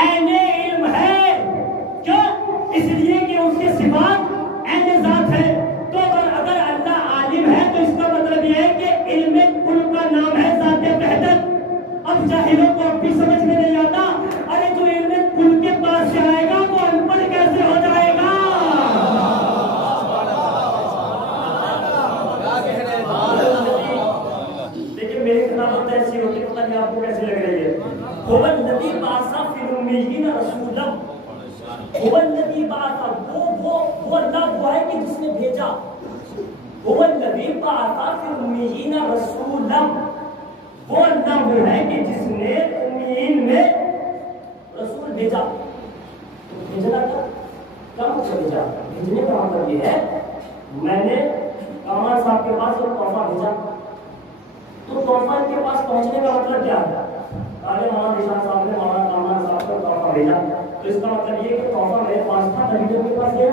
عین علم ہے. کیوں؟ اس لیے کہ اس کے صفات عین ذات ہے. تو اگر اللہ عالم ہے تو اس کا مطلب یہ ہے کہ علم کل کا نام ہے ذات وحدت. اب جاہلوں کو اب بھی سمجھ میں نہیں آتا، ارے جو علم کل کے پاس سے آئے گا وہ ان پڑھ کیسے ہو جائے گا؟ لیکن میری خطابت ایسی ہوتی، پتہ نہیں آپ کو کیسی لگ رہی ہے. هو الذی بعث فی الامیین رسولا، هو الذی بعث، وہ اللہ وہ ہے کہ جس نے بھیجا. هو الذی بعث فی الامیین رسولا، وہ اللہ وہ ہے کہ جس نے امیین میں رسول بھیجا. بھیجنا کیا مطلب بھیجا؟ بھیجنے کا مطلب یہ ہے میں نے کامران صاحب کے پاس ایک تحفہ بھیجا، تو تحفہ کے پاس پہنچنے کا مطلب کیا ہے؟ آگے مولانا نشان صاحب نے مولانا کامران صاحب کو تحفہ بھیجا، تو اس کا مطلب یہ کہ تحفہ میرے پاس تھا تبھی تو میرے پاس گیا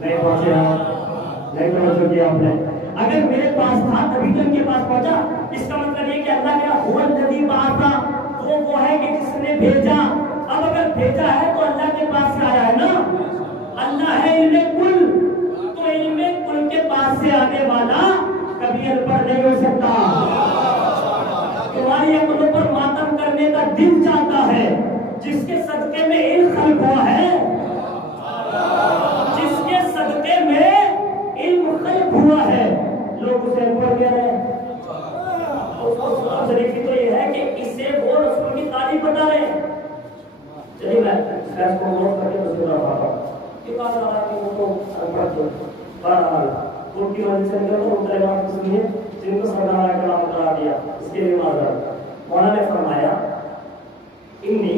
نہیں پہنچے. نہیں توجہ کیا آپ نے؟ اگر میرے پاس تھا تبھی تو ان کے پاس پہنچا. اس کا مطلب یہ کہ اللہ کیا هو الذی بعث، وہ ہے کہ جس نے بھیجا. اب اگر بھیجا ہے تو اللہ کے پاس سے آیا ہے نا. اللہ ہے علم کل، تو علم کل کے پاس سے آنے والا کبھی ان پڑھ نہیں ہو سکتا. تمہاری عقلوں پر ماتم کرنے کا دل چاہتا ہے، جس کے صدقے میں علم خلق ہوا ہے، جس کے صدقے میں علم خلق ہوا ہے، لوگ اسے ان پڑھ کہہ رہے ہیں. شریفی تو یہ ہے کہ اسے وہ رسول کی تعریف بتا رہے ہیں. چلیے میں اس کو نوٹ کر کے رسول اللہ پاک کہ کہا جا رہا ہے کہ وہ تو انپڑھ تھے. بہرحال ان کی وجہ سے نکل تو ان کلمات کو سنیے جن کو سردار کا نام کرا دیا. اس کے لیے معذرت. مولانا نے فرمایا انی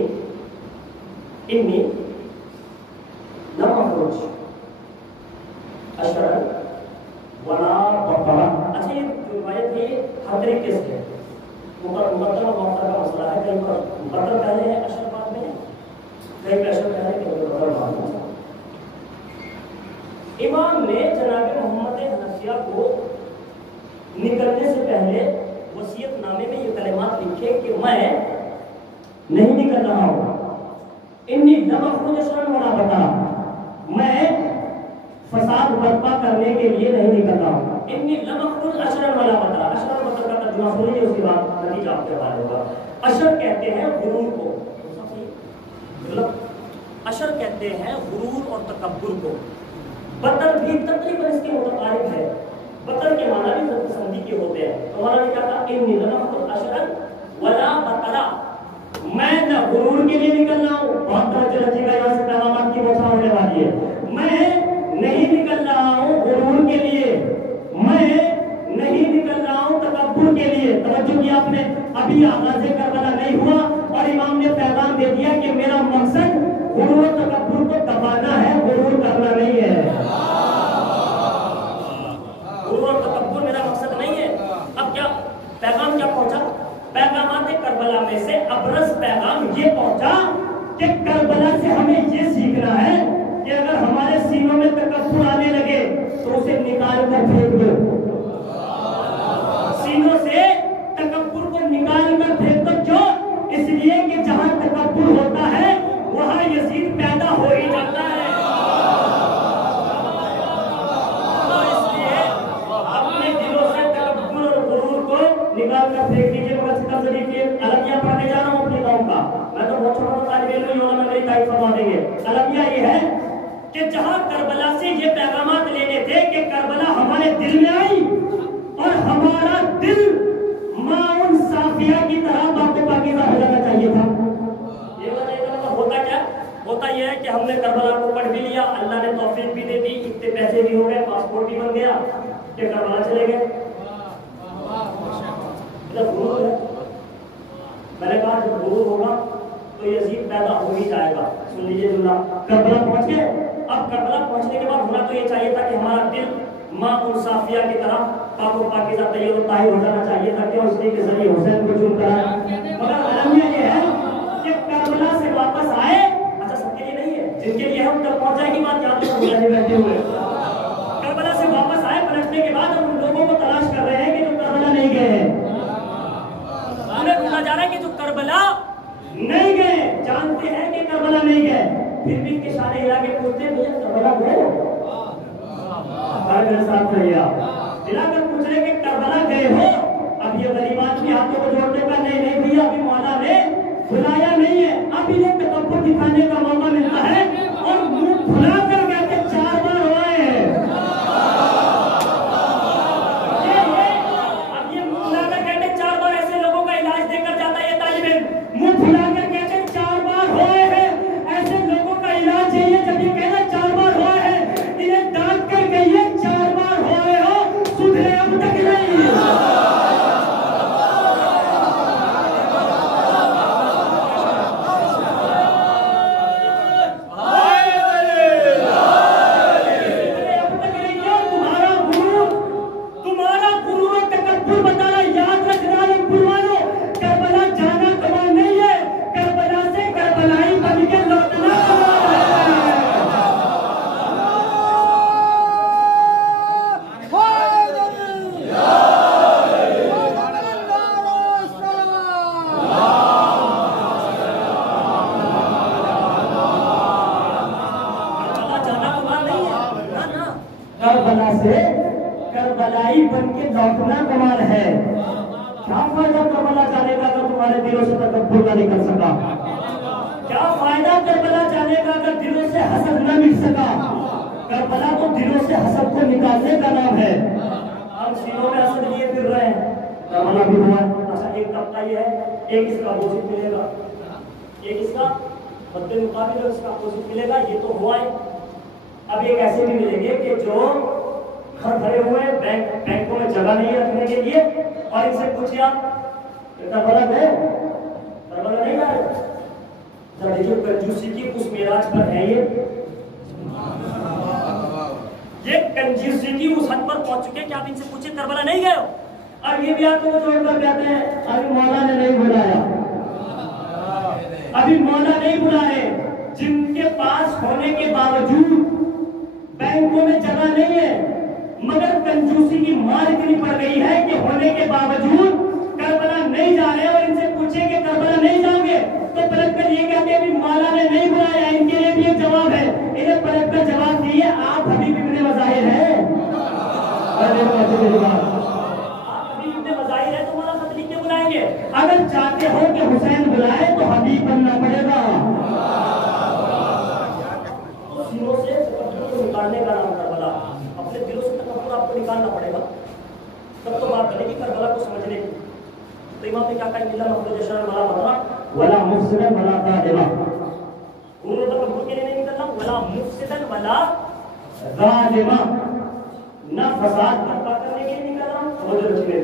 لم اخرج اشرا ولا بطرا. اچھا یہ روایت ہے ہر طریقے سے ہے. مقدم و مؤخر کا مسئلہ ہے. کہیں پر بطر پہلے ہے اشر بعد میں ہے، کہیں پہ اشر پہلے ہے کہیں پہ بطر بعد میں. امام نے جناب محمد حنفیہ کو نکلنے سے پہلے وصیت نامے میں یہ کلمات لکھے کہ میں نہیں نکل رہا ہوں. انی لم اخرج اشرا ولا بطرا، میں فساد برپا کرنے کے لیے نہیں نکل رہا ہوں. انی لم اخرج اشرا ولا بطرا. اشر اور بطر کا ترجمہ سنیے، اس کے بعد نتیجہ آپ کے حوالے ہوگا. اشر کہتے ہیں غرور کو، اشر کہتے ہیں غرور اور تکبر کو. بطر بھی تقریباً اس کے متقارب ہے. بطر کے معنی بھی خود پسندی کے ہوتے ہیں. تو ہمارا نے کیا کہا انی لم اخرج اشرا ولا بطرا، میں نہ غرور کے لیے نکل رہا ہوں. بہت توجہ رکھیے گا، یہاں سے پیغامات کی بوچھا ہونے والی ہے. میں نہیں نکل رہا ہوں غرور کے لیے، میں نہیں نکل رہا ہوں تکبر کے لیے. توجہ کیا آپ نے؟ ابھی آغاز کربلا نہیں ہوا اور امام نے پیغام دے دیا کہ میرا مقصد غرور و تکبر کو دبانا ہے، غرور کرنا نہیں ہے. غرور اور تکبر میرا مقصد نہیں ہے. اب کیا پیغام کیا پہنچا؟ پیغامات کربلا میں سے ابرز پیغام یہ پہنچا کہ کربلا سے ہمیں یہ سیکھنا ہے کہ اگر ہمارے سینوں میں تکبر آنے لگے تو اسے نکال کر پھینک دو. سینوں سے تکبر کو نکال کر پھینک دو. کیوں؟ اس لیے کہ جہاں تکبر ہوتا ہے وہاں یزید پیدا ہو ہی جاتا ہے. تو اس لیے اپنے دلوں سے تکبر اور غرور کو نکال کر پھینک دیجیے. مگر سکم شریف کے المیہ پڑھنے جا رہا ہوں اپنی قوم کا. میں تو بہت چھوٹا طالب علم ہوں، علماء میری تعریف فرما دیں گے. المیہ یہ ہے کہ جہاں کربلا سے یہ پیغامات لینے تھے کہ کربلا ہمارے دل میں آئی اور ہمارا دل ماؤن صافیہ کی طرح پاک و پاکیزہ ہو جانا چاہیے تھا. یہ مطلب ہوتا کیا؟ ہوتا یہ ہے کہ ہم نے کربلا کو پڑھ بھی لیا، اللہ نے توفیق بھی دے دی، اتنے پیسے بھی ہو گئے، پاسپورٹ بھی بن گیا کہ کربلا چلے گئے. میں نے کہا جب غرور ہوگا تو یزید پیدا ہو ہی جائے گا. سن لیجیے جملہ. کربلا پہنچ گئے. اب کربلا پہنچنے کے بعد ہونا تو یہ چاہیے تھا کہ ہمارا دل ماں اور صافیہ کی طرح پاک و پاکیزہ طیب و طاہر ہو جانا چاہیے تھا. کہ اس لیے کہ ذریعے حسین کو چن کر مگر المیہ یہ ہے کہ کربلا سے واپس آئے. اچھا سب کے لیے نہیں ہے، جن کے لیے ہم تک پہنچ جائے گی بات یاد رکھیں بیٹھے ہوئے. کربلا سے واپس آئے پلٹنے کے بعد ہم ان لوگوں کو تلاش کر رہے ہیں کہ جو کربلا نہیں گئے ہیں. انہیں ڈھونڈا جا رہا ہے کہ جو کربلا نہیں گئے. جانتے ہیں پھر بھی کے سارے ہلا کے پوچھتے ہیں بھیا کربلا گئے ہو؟ میرے ساتھ رہیے آپ ہلا کر پوچھ رہے کہ کربلا گئے ہو؟ اب یہ غریب آدمی ہاتھوں کو جوڑنے کا نہیں بھیا ابھی مولا نے بلایا نہیں ہے. اب انہیں تکبر دکھانے کا موقع ملتا ہے اور منہ بھلا کر کہتے 4 بار ہوئے ہیں. اب یہ منہ بھلا کر کہتے 4 بار ایسے لوگوں کا علاج دے کر جاتا ہے یہ طالب علم. منہ بھلا کر کہتے 4 بار ہوئے ہیں ایسے لوگوں کا علاج ہے یہ جب یہ کہنا 4 بار ہوئے ہیں انہیں ڈانٹ کر کہیے 4 بار ہوئے ہو سدھرے اب تک نہیں. کربلا سے کربلائی بن کے لوٹنا کمال ہے. کیا فائدہ کربلا جانے کا اگر تمہارے دلوں سے تکبر نہ نکل سکا؟ کیا فائدہ کربلا جانے کا اگر دلوں سے حسد نہ مٹ سکا؟ کربلا تو دلوں سے حسد کو نکالنے کا نام ہے. ہم سینوں میں حسد لیے پھر رہے ہیں. کربلا بھی ہوا. اچھا ایک طبقہ یہ ہے ایک اس کا اپوزٹ ملے گا ایک اس کا مد مقابل اس کا اپوزٹ ملے گا. یہ تو ہوا ہے. اب ایک ایسے بھی ملیں گے کہ جو گھر بھرے ہوئے بینکوں میں جگہ نہیں رکھنے کے لیے اور ان سے پوچھے آپ کربلا گئے کربلا نہیں گئے ذرا دیکھیے کنجوسی کی اس معراج پر ہے یہ کنجوسی کی اس حد پر پہنچ چکے کہ آپ ان سے پوچھیں کربلا نہیں گئے ہو. اور یہ بھی آپ کو جو کر کہتے ہیں ابھی مولا نے نہیں بلایا ابھی مولا نہیں بلائے. جن کے پاس ہونے کے باوجود بینکوں میں جگہ نہیں ہے مگر کنجوسی کی مار اتنی پڑ گئی ہے کہ ہونے کے باوجود کربلا نہیں جا رہے اور ان سے پوچھیں کہ کربلا نہیں جاؤ گے تو پلٹ کر یہ کہتے ہیں مولا نے نہیں بلایا. ان کے لیے بھی ایک جواب ہے. انہیں پلٹ کر جواب دیے آپ حبیب ابن مظاہر ہیں. آپ حبیب ابن مظاہر ہیں تو مولا خط لکھ کے بلائیں گے. اگر چاہتے ہو کہ حسین بلائے تو حبیب بننا پڑے گا. سینوں سے تکبر کو نکالنے کا نام کربلا. اپنے دلوں سے تکبر آپ کو نکالنا پڑے گا تب تو بات بنے گی کربلا کو سمجھنے کی. تو امام نے کیا کہا اللہ محمد جشن ولا مدرا ولا مفسدن ولا ظالما. انہوں تکبر کے لیے نہیں نکلنا ولا مفسدن ولا ظالما. نہ فساد برپا کرنے کے لیے نکل رہا ہوں مجھے رچنے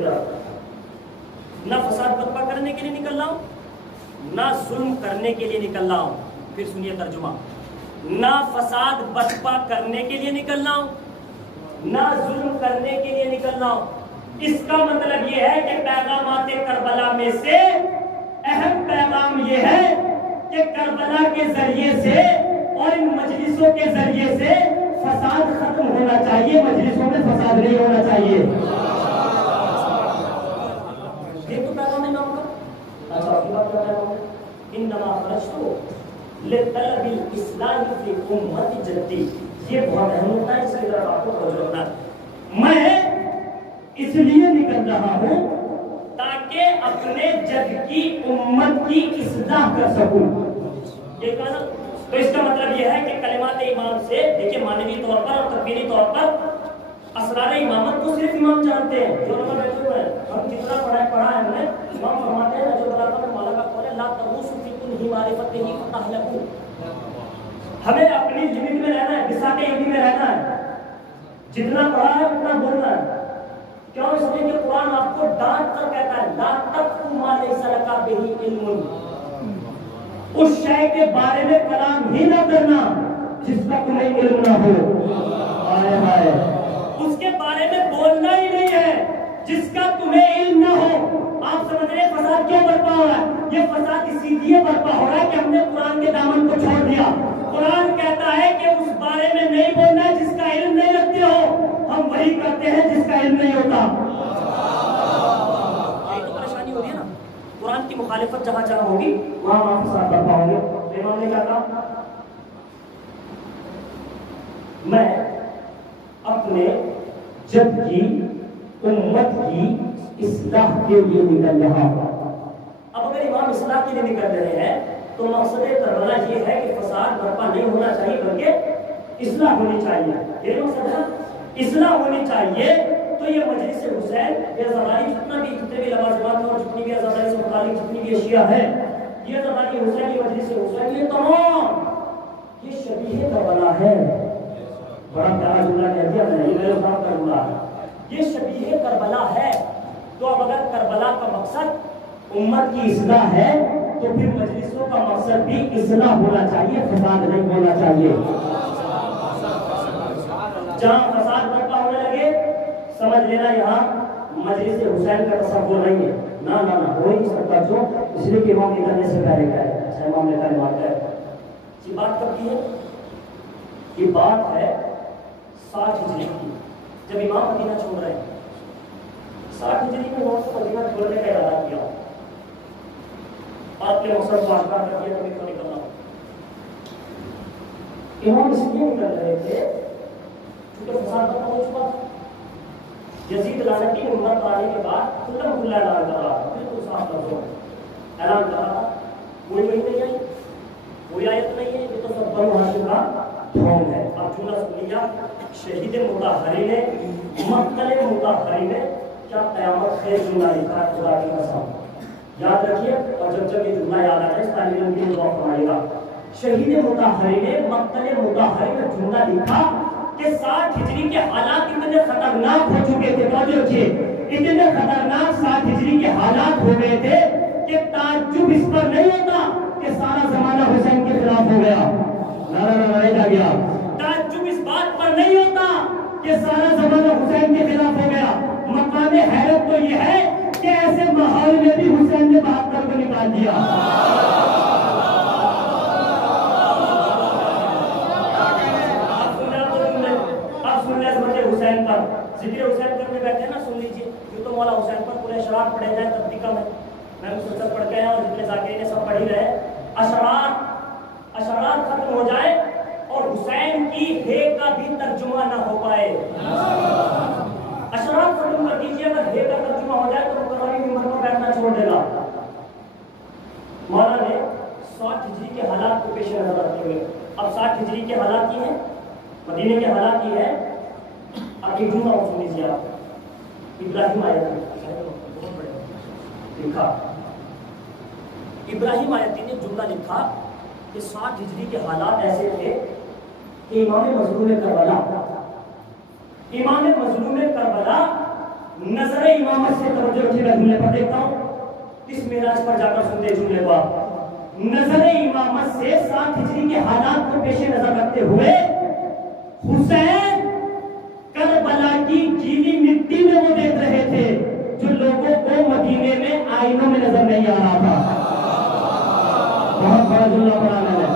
نہ فساد برپا کرنے کے لیے نکل رہا ہوں نہ ظلم کرنے کے لیے نکل رہا ہوں. پھر سنیے ترجمہ. نہ فساد برپا کرنے کے لیے نکلنا ہوں نہ ظلم کرنے کے لیے نکلنا ہوں. اس کا مطلب یہ ہے کہ پیغامات کربلا میں سے اہم پیغام یہ ہے کہ کربلا کے ذریعے سے اور ان مجلسوں کے ذریعے سے فساد ختم ہونا چاہیے. مجلسوں میں فساد نہیں ہونا چاہیے. یہ تو پیغام ہے نام کا. اچھا بات کر رہا ہوں انما خرجت لطلب الاسلام فی امت جدی. یہ بہت اہم ہوتا ہے اس لیے ذرا آپ کو توجہ رکھنا. میں اس لیے نکل رہا ہوں تاکہ اپنے جد کی امت کی اصلاح کر سکوں. یہ کہا نا. تو اس کا مطلب یہ ہے کہ کلمات امام سے دیکھیے معنوی طور پر اور تقریری طور پر اسرار امامت کو صرف امام جانتے ہیں. جو نمبر بیٹھے ہوئے ہیں ہم جتنا پڑھا ہے ہم نے امام فرماتے ہیں جو بلاتا ہے مولا کا قول ہے لا تغوص فی کنہ معرفت ہی فتحلقوا. ہمیں اپنی لمٹ میں رہنا ہے بساط علم میں رہنا ہے. جتنا پڑھا ہے اتنا بولنا ہے. کیوں؟ اس لیے کہ قرآن آپ کو ڈانٹ کر کہتا ہے لا تقف ما لیس لک بہ علم. اس شے کے بارے میں کلام ہی نہ کرنا جس کا تمہیں علم نہ ہو. ہائے ہائے. اس کے بارے میں بولنا ہی نہیں ہے جس کا تمہیں علم نہ ہو. آپ سمجھ رہے فساد کیوں برپا ہو رہا ہے؟ یہ فساد اسی لیے برپا ہو رہا ہے کہ ہم نے قرآن کے دامن کو چھوڑ دیا. قرآن کہتا ہے کہ اس بارے میں نہیں بولنا جس کا علم نہیں رکھتے ہو. ہم وہی کرتے ہیں جس کا علم نہیں ہوتا. یہی تو پریشانی ہو رہی ہے نا. قرآن کی مخالفت جہاں جہاں ہوگی وہاں فساد برپا ہوگا. امام نے کہا میں اپنے جد کی امت کی اصلاح کے لیے نکل رہا ہوں. اب اگر امام اصلاح کے لیے نکل رہے ہیں تو مقصد کربلا یہ ہے کہ فساد برپا نہیں ہونا چاہیے بلکہ اصلاح ہونی چاہیے. یہ مقصد ہے اصلاح ہونی چاہیے. تو یہ مجلس حسین یہ زبانی جتنا بھی جتنے بھی لوازمات اور جتنی بھی زبانی سے متعلق جتنی بھی اشیاء ہے یہ زبانی حسین یہ مجلس حسین یہ تمام یہ شبیہ کربلا ہے. بڑا پیارا جملہ کہہ دیا میں یہ صاحب کربلا یہ شبیہ کربلا ہے. تو اب اگر کربلا کا مقصد امت کی اصلاح ہے تو پھر مجلسوں کا مقصد بھی اصلاح ہونا چاہیے فساد نہیں ہونا چاہیے. جہاں فساد برپا ہونے لگے سمجھ لینا یہاں مجلس حسین کا تصور نہیں ہے. نہ ہو ہی نہیں سکتا. جو اس لیے کہ امام نکلنے سے پہلے کا ہے. اچھا امام نے کلمات ہے. یہ بات کب کی ہے؟ یہ بات ہے 60 ہجری کی جب امام مدینہ چھوڑ رہے ہیں. 60 ہجری میں وہ مدینہ چھوڑنے کا ارادہ کیا آپ کے مقصد کو آشکار کر دیا کبھی کبھی کرنا. امام اس لیے نکل رہے تھے کیونکہ فساد کا ہو چکا تھا. یزید لعنتی عمر آنے کے بعد کھلا کھلا اعلان کر رہا تھا. بالکل صاف لفظوں میں اعلان کر رہا تھا کوئی وہی نہیں آئی کوئی آیت نہیں ہے. یہ تو سب بنو ہاشم کا ڈھونگ ہے. اب جملہ سن لیا شہید مطہری نے مقتل مطہری نے کیا قیامت خیز جملہ لکھا ہے خدا کی قسم. یاد رکھیے اور جب یہ جملہ یاد آ جائے اس تعلیم علم کی دعا فرمائے گا. شہید مطہری نے مقتل مطہری میں جملہ لکھا کہ 60 ہجری کے حالات اتنے خطرناک ہو چکے تھے. اتنے خطرناک 60 ہجری کے حالات ہو گئے تھے کہ تعجب اس پر نہیں ہوتا کہ سارا زمانہ حسین کے خلاف ہو گیا. گیا تعجب اس بات پر نہیں ہوتا کہ سارا زمانہ حسین کے خلاف ہو گیا. مقام حیرت تو یہ ہے کہ ایسے ماحول میں بھی حسین نے 72 کو نکال دیا. حسین پر ذکر حسین کرنے بیٹھے نا سن لیجیے. یہ تو مولا حسین پر پورے اشرار پڑھے جائیں تب بھی کم ہے. میں مسلسل پڑھ کے آیا اور جتنے ذاکرین سب پڑھ ہی رہے. اشرار ختم ہو جائے اور حسین کی ہے کا بھی ترجمہ نہ ہو پائے. اشرار ختم کر دیجیے. اگر ہے کا ترجمہ ہو جائے تو مقرری ممبر پر بیٹھنا چھوڑ دے گا. مولا نے 60 ہجری کے حالات کو پیش نظر رکھتے ہوئے اب 60 ہجری کے حالات کی ہیں مدینے کے حالات کی ہے. آگے جملہ سن لیجیے آپ. ابراہیم آیتی لکھا ابراہیم آیتی نے جملہ لکھا کہ 60 ہجری کے حالات ایسے تھے کہ امام مظلوم کربلا نظر امامت سے توجہ رکھیے گا. جملے پر دیکھتا ہوں اس معراج پر جا کر سنتے جملے کو آپ. نظر امامت سے 60 ہجری کے حالات کو پیش نظر رکھتے ہوئے حسین کربلا کی گیلی مٹی میں وہ دیکھ رہے تھے جو لوگوں کو مدینے میں آئینوں میں نظر نہیں آ رہا تھا. بہت بڑا جملہ بنانا ہے.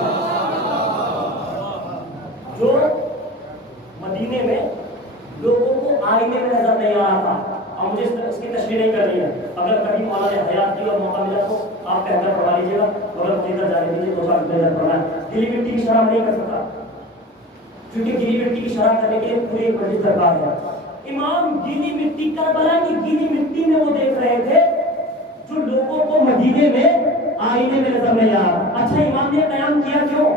جو مدینے میں لوگوں کو آئینے میں نظر نہیں آ رہا تھا. اب مجھے اس کی تشریح نہیں کرنی ہے. اگر کبھی مولا نے حیات دی اور موقع ملا تو آپ کہہ کر پڑھا لیجیے گا. اگر مجھے ادھر جانے دیجیے تو پڑھنا ہے. گیلی مٹی کی شرح نہیں کر سکتا کیونکہ گیلی مٹی کی شرح کرنے کے لیے پوری ایک مجلس درکار ہے. امام گیلی مٹی کربلا کی گیلی مٹی میں وہ دیکھ رہے تھے جو لوگوں کو مدینے میں آئینے میں نظر نہیں آ رہا. اچھا امام نے قیام کیا کیوں؟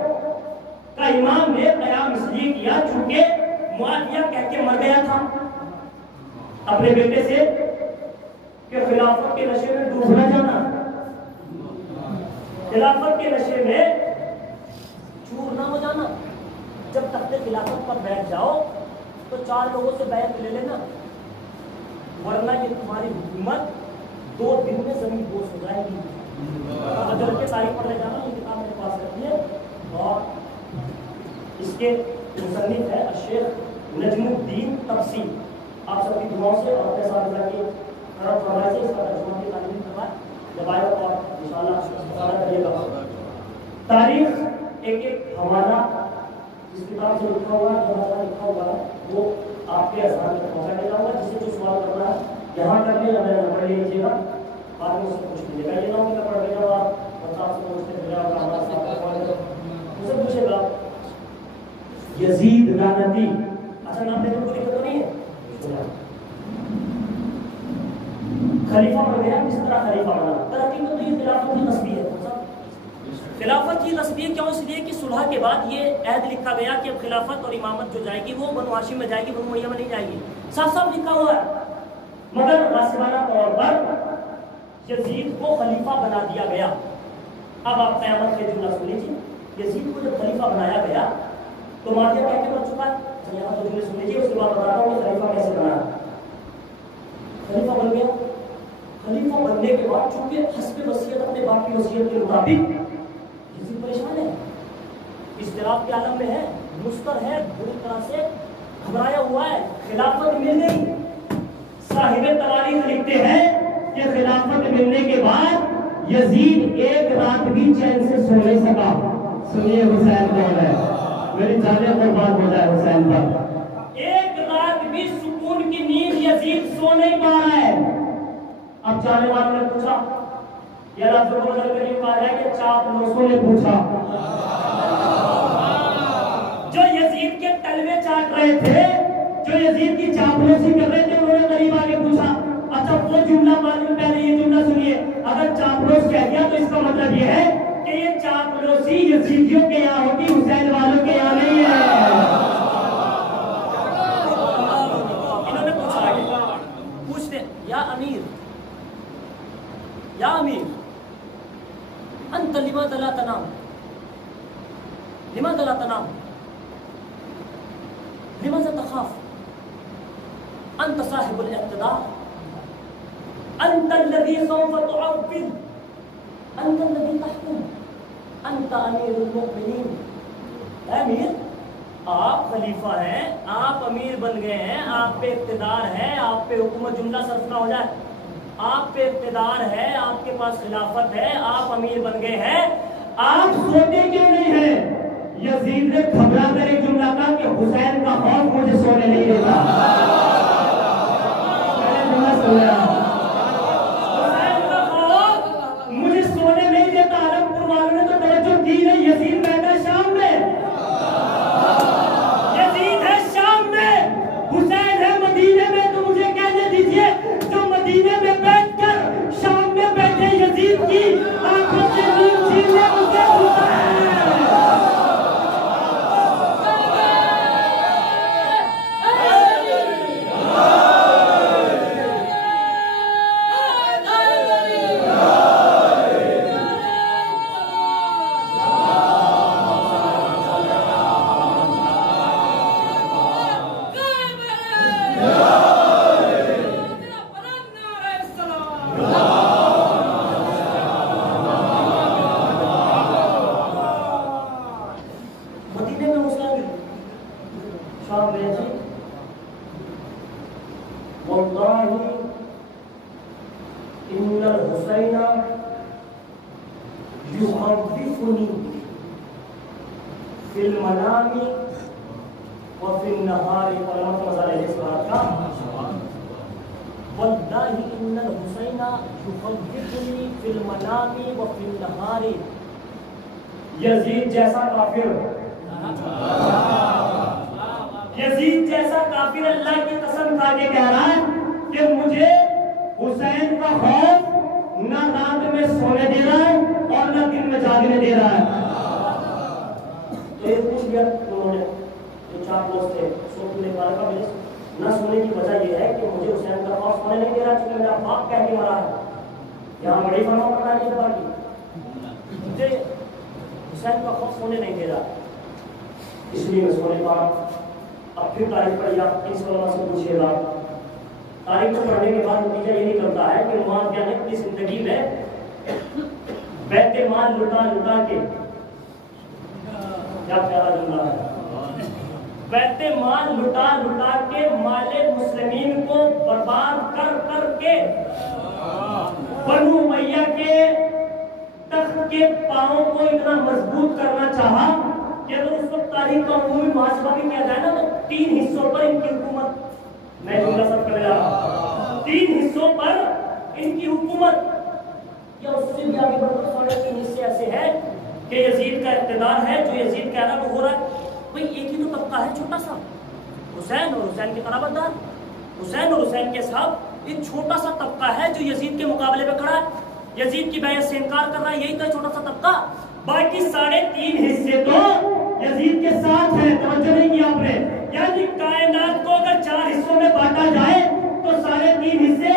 کہ امام نے قیام اس لیے کیا چونکہ معاویہ کہہ کے مر گیا تھا اپنے بیٹے سے کہ خلافت کے نشے میں ڈوب نہ جانا. خلافت کے نشے میں چور نہ ہو جانا. جب تخت خلافت پر بیٹھ جاؤ تو 4 لوگوں سے بیعت لے لینا ورنہ یہ تمہاری حکومت 2 دن میں زمین بوس ہو جائے گی. اجر کے تاریخ پڑھ لے جانا. یہ کتاب میرے پاس رکھی ہے اور اس کے مصنف ہے الشیخ نجم الدین تفسیر. آپ سب کی دعاؤں سے اور اپنے ساتھ کی طرف فرمائے سے اس کا ترجمہ کی تعلیم کرنا جب آئے اور انشاءاللہ استفادہ کریے گا. تاریخ ایک حوالہ جس کتاب سے لکھا ہوا ہے جو لکھا ہوا ہے وہ آپ کے اذہان تک پہنچا دے جاؤں گا. جس سے جو سوال کرنا ہے یہاں کر لیں یا میرا نمبر لے لیجیے گا. بعد میں اس سے پوچھ لیجیے گا. یہ نہ ہو کہ پڑھ لے جاؤ آپ اور صاحب سے پوچھتے پھر جاؤ مجھ سے پوچھے گا یزید لعنتی، اچھا نام لینے کو دقت تو نہیں ہے؟ خلیفہ بن گیا، کس طرح خلیفہ بنا؟ ترقی میں تو یہ خلافت کی نسبی ہے، خلافت کی نسبی کیوں؟ اس لیے کہ صلح کے بعد یہ عہد لکھا گیا کہ اب خلافت اور امامت جو جائے گی وہ بنو ہاشم میں جائے گی، بنو امیہ میں نہیں جائے گی، صاف صاف لکھا ہوا ہے۔ مگر غاصبانہ طور پر یزید کو خلیفہ بنا دیا گیا۔ اب آپ قیامت کے جملہ سن لیجیے، یزید کو جب خلیفہ بنایا گیا تو معاویہ کہہ کے بن چکا ہے، یہاں تو جملے سن لیجیے، اس کے بعد بتاتا ہوں کہ خلیفہ کیسے بنا۔ خلیفہ بن گیا، خلیفہ بننے کے بعد چونکہ حسب وصیت اپنے باپ کی وصیت کے مطابق یزید پریشان ہے، اضطراب کے عالم میں ہے، مستر ہے، بری طرح سے گھبرایا ہوا ہے، خلافت مل گئی۔ صاحب تواریخ لکھتے ہیں کہ خلافت ملنے کے بعد یزید ایک رات بھی چین سے سو نہیں سکا۔ سنیے حسین کون ہے، میری جانیں قربان ہو جائے حسین پر۔ ایک رات بھی سکون کی نیند یزید سو نہیں پا رہا ہے۔ اب جانے والوں نے پوچھا، یہ لفظ کو بدل کر یہ کہا جائے کہ چاپلوسوں نے پوچھا، جو یزید کے تلوے چاٹ رہے تھے، جو یزید کی چاپلوسی کر رہے تھے، انہوں نے قریب آگے پوچھا۔ اچھا وہ جملہ بعد میں، پہلے یہ جملہ سنیے، اگر چاپلوس کہہ دیا تو اس کا مطلب یہ ہے کہ یہ چاپلوسی یزیدیوں کے یہاں ہوتی، حسین والوں کے یہاں نہیں ہے۔ انہوں نے پوچھا، پوچھتے یا امیر انت لماذا لا تنام، لماذا لا تنام، لماذا تخاف، انت صاحب الاقتدار، انت الذي سوف تعبد، انت الذي تحكم، انت امیر المؤمنین۔ اے امیر، آپ خلیفہ ہیں، آپ امیر بن گئے ہیں، آپ پہ اقتدار ہے، آپ پہ حکومت، جملہ صرف نہ ہو جائے، آپ پہ اقتدار ہے، آپ کے پاس خلافت ہے، آپ امیر بن گئے ہیں، آپ سوتے کیوں نہیں ہیں؟ یزید نے گھبرا کر ایک جملہ کہا کہ حسین کا خوف مجھے سونے نہیں دیتا۔ حسین کا خوف مجھے سونے نہیں دیتا۔ عرب پور والوں نے تو توجہ دی نہیں، یزید بیٹھا شام میں، یزید ہے شام میں، حسین ہے مدینے میں، تو مجھے کہنے دیجئے جو مدینے میں بیٹھ کر شام میں بیٹھے یزید کی آنکھوں سے نیند چھین لے، اسے یزید جیسا کافر، یزید جیسا کافر اللہ کی قسم کھا کے کہہ رہا ہے کہ مجھے حسین کا خوف نہ رات میں سونے دے رہا ہے اور نہ دن میں جاگنے دے رہا ہے۔ تو یہ پوچھ لیا انہوں نے، جو چار دوست تھے، سونے والے کا مجھے نہ سونے کی وجہ یہ ہے کہ مجھے حسین کا خوف سونے نہیں دے رہا، چونکہ میرا باپ کہہ کے مرا ہے۔ یہاں بڑی فرما پڑا ہے یہ بات، مجھے حسین کا خوف سونے نہیں دے رہا، اس لیے میں سونے پا رہا ہوں۔ اب پھر تاریخ پڑھیے، آپ ان علماء سے پوچھیے گا، تاریخ کو پڑھنے کے بعد نتیجہ یہ نکلتا ہے کہ معاویہ نے اپنی زندگی میں بیت مال لٹا لٹا کے، کیا پیارا جملہ ہے، بیت مال لٹا لٹا کے مال مسلمین کو برباد کر کر کے بنو امیہ کے تخت کے پاؤں کو اتنا مضبوط کرنا چاہا کہ اگر اس وقت تاریخ کا عمومی محاسبہ بھی کیا جائے نا تو 3 حصوں پر ان کی حکومت، میں جملہ سب کر رہا ہوں، 3 حصوں پر ان کی حکومت، یا اس سے بھی آگے بڑھ کر 3.5 حصے ایسے ہیں کہ یزید کا اقتدار ہے، جو یزید کہہ رہا وہ ہو رہا ہے۔ بھئی ایک ہی تو طبقہ ہے چھوٹا سا، حسین اور حسین کے قرابت دار، حسین اور حسین کے صاحب، ایک چھوٹا سا طبقہ ہے جو یزید کے مقابلے پہ کھڑا ہے، یزید کی بیعت سے انکار کر رہا ہے، یہی تو چھوٹا سا طبقہ، باقی 3.5 حصے تو یزید کے ساتھ ہیں۔ توجہ نہیں کیا آپ نے؟ یعنی کائنات کو اگر 4 حصوں میں بانٹا جائے تو 3.5 حصے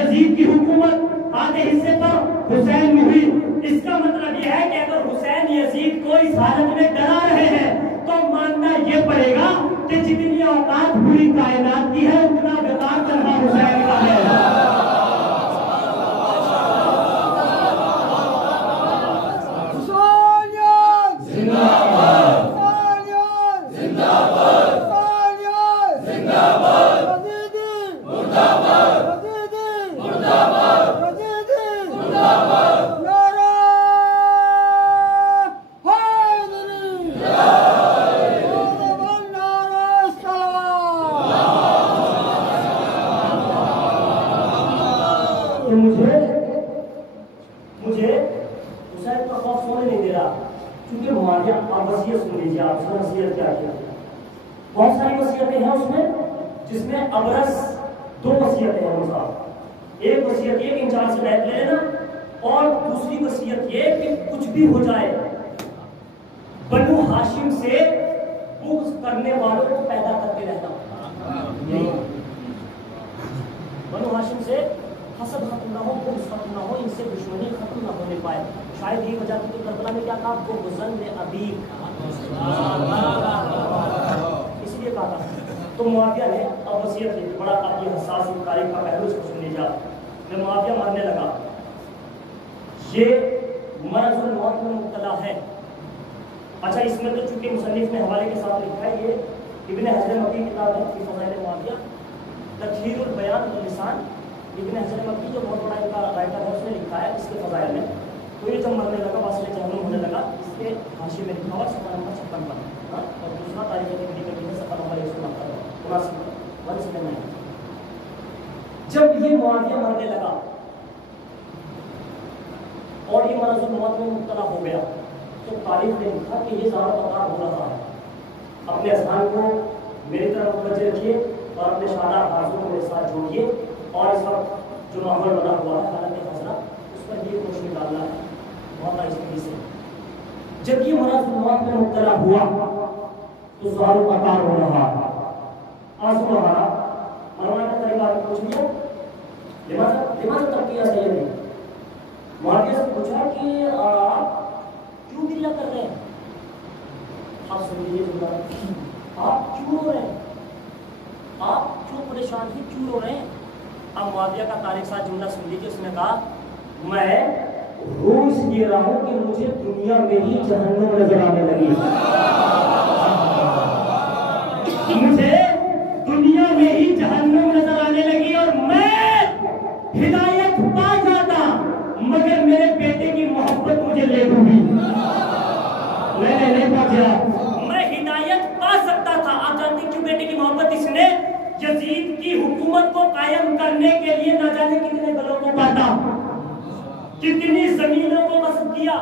یزید کی حکومت، آدھے حصے پر حسین ہوئی۔ اس کا مطلب یہ ہے کہ اگر حسین یزید کو اس حالت میں ڈرا رہے ہیں تو ماننا یہ پڑے گا کہ جتنی اوقات پوری کائنات کی ہے اتنا وقار تنہا حسین کا ہے۔ مجھے حسین کا خوف سونے نہیں دے رہا، کیونکہ معاویہ، آپ وصیت سن لیجیے، آپ سے وصیت کیا کیا، بہت ساری وصیتیں ہیں اس میں، جس میں ابرز 2 وصیتیں ہیں صاحب۔ ایک وصیت یہ کہ انچارج سے بیعت لے لینا، اور دوسری وصیت یہ کہ کچھ بھی ہو جائے بنو ہاشم سے بغض کرنے والوں کو پیدا کرتے رہنا، بنو ہاشم سے حسد ختم نہ ہو، بغض ختم نہ ہو، ان سے دشمنی ختم نہ ہونے پائے۔ شاید یہ وجہ تھی کہ کربلا میں کیا کہا، وہ غزن ابی، اس لیے کہا تھا۔ تو معاویہ نے اب وصیت لی، بڑا اپنی حساس تاریخ کا پہلو اس کو سن لیجیے۔ جب معاویہ مرنے لگا، یہ مرض الموت میں مبتلا ہے۔ اچھا، اس میں تو چونکہ مصنف نے حوالے کے ساتھ لکھا ہے، یہ ابن حجر مکی کتاب ہے فی فضائل معاویہ، تطہیر البیان واللسان، ابن حجر مکی جو بہت بڑا ان کا رائٹر ہے، اس نے لکھا ہے اس کے فضائل میں۔ تو یہ جب مرنے لگا، واصل جہنم ہونے لگا، اس کے حاشیے میں لکھا ہوا صفحہ نمبر 56 پر، اور دوسرا تاریخ ہجری کا ہے صفحہ نمبر 179۔ جب یہ معاویہ مرنے لگا اور یہ مرض الموت میں مبتلا ہو گیا، تو تاریخ نے لکھا کہ یہ زارہ وقار ہو رہا ہے۔ اپنے اذہان کو میری طرف متوجہ رکھیے اور اپنے شاداب حاضروں کو میرے ساتھ جوڑیے، اور اس وقت جو ماحول بنا ہوا ہے حالت حضرت، اس پر یہ روشنی ڈالنا ہے بہت آہستگی سے۔ جب یہ مرض الموت میں مبتلا ہوا تو زارہ وقار ہو رہا، آنسو بہارا، مروانا کا طریقہ پوچھ لیا، لماذا تبقیہ سیدی، معاویہ سے پوچھا کہ آپ کیوں گریہ کر رہے ہیں؟ آپ سن لیجیے جملہ، آپ کیوں رو رہے ہیں، آپ کیوں پریشان ہیں، کیوں رو رہے ہیں؟ اب معاویہ کا تاریخ ساتھ جملہ سن لیجیے، اس نے کہا میں رو اس لیے رہا ہوں کہ مجھے دنیا میں ہی جہنم نظر آنے لگی، مجھے دنیا میں ہی جہنم نظر آنے لگی، اور میں ہدایت پا جاتا مگر میرے بیٹے کی محبت مجھے لے ڈوبی، میں نے نہیں پہنچا، میں ہدایت پا سکتا تھا۔ آپ جانتے کیوں بیٹے کی محبت؟ اس نے یزید کی حکومت کو قائم کرنے کے لیے نہ جانے کتنے گلوں کو کاٹا، کتنی زمینوں کو غصب کیا،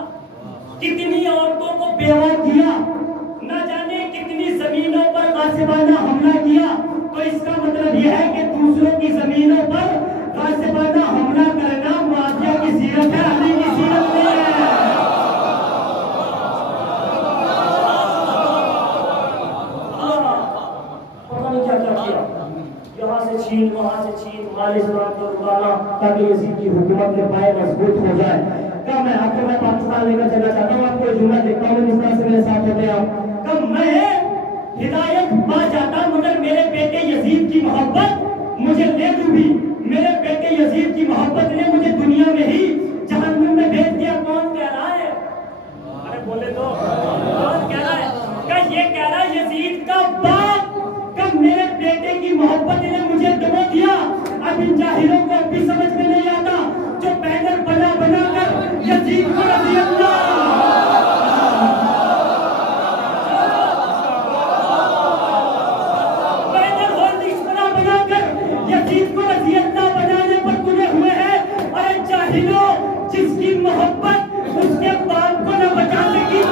کتنی عورتوں کو بیوہ کیا، نہ جانے کتنی زمینوں پر غاصبانہ حملہ کیا۔ تو اس کا مطلب یہ ہے کہ دوسروں کی زمینوں پر غاصبانہ حملہ کرنا معاویہ کی سیرت ہے، علی کی سیرت نہیں ہے۔ پتہ نہیں کیا کیا کیا، یہاں سے چھین وہاں سے چھین، مال اسلام کو رکانا تاکہ یزید کی حکومت کے پائے مضبوط ہو جائے۔ کب میں آخر میں پاکستان لے کر چلا چاہتا ہوں، آپ کو جملہ دیکھتا ہوں جس طرح سے میرے ساتھ ہوتے ہیں آپ، کب میں ہدایت پا جاتا مگر میرے بیٹے یزید کی محبت مجھے لے ڈوبی، میرے بیٹے یزید کی محبت نے مجھے دنیا میں ہی جہنم میں بھیج دیا۔ کون کہہ رہا ہے؟ ارے بولے تو، کون کہہ رہا ہے؟ کہ یہ کہہ رہا ہے یزید کا باپ، کہ میرے بیٹے کی محبت نے مجھے ڈبو دیا۔ اب ان جاہلوں کو اب بھی سمجھ میں نہیں آتا جو بینر بنا بنا کر یزید کو رضی اللہ، بینر ہولڈنگز بنا کر یزید کو رضی اللہ بنانے پر تلے ہوئے ہیں۔ ارے جاہلوں، جس کی محبت اس کے باپ کو نہ بچا سکی،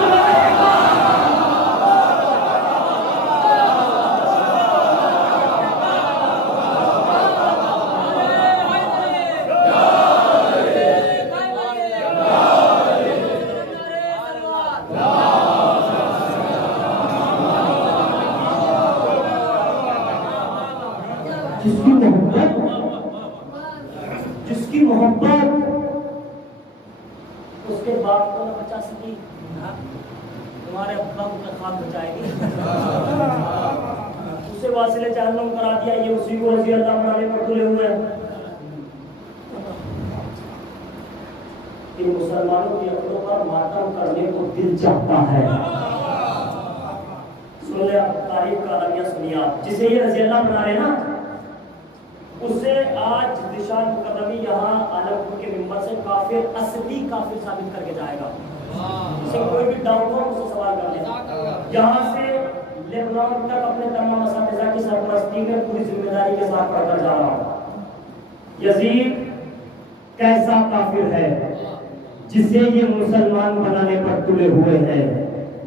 جس کی محبت اس کے باپ کو نہ بچا سکی، تمہارے ابا کو خاک بچائے گی، اسے واصل جہنم کرا دیا، یہ اسی کو رضی اللہ عنہ پر تلے ہوئے ہیں۔ ان مسلمانوں کی عقلوں پر ماتم کرنے کو دل چاہتا ہے۔ سن لے آپ تاریخ کا المیہ سنیے آپ، جسے یہ رضی اللہ بنا رہے نا، اس سے آج دشان مکرمی یہاں عالم پور کے ممبر سے کافر، اصلی کافر ثابت کر کے جائے گا۔ اسے کوئی بھی ڈاؤٹ ہو اسے سوال کر لیں۔ یہاں سے لیبنان تک اپنے تمام اساتذہ کی سرپرستی میں پوری ذمہ داری کے ساتھ پڑھ کر جا رہا ہوں۔ یزید کیسا کافر ہے جسے یہ مسلمان بنانے پر تلے ہوئے ہیں،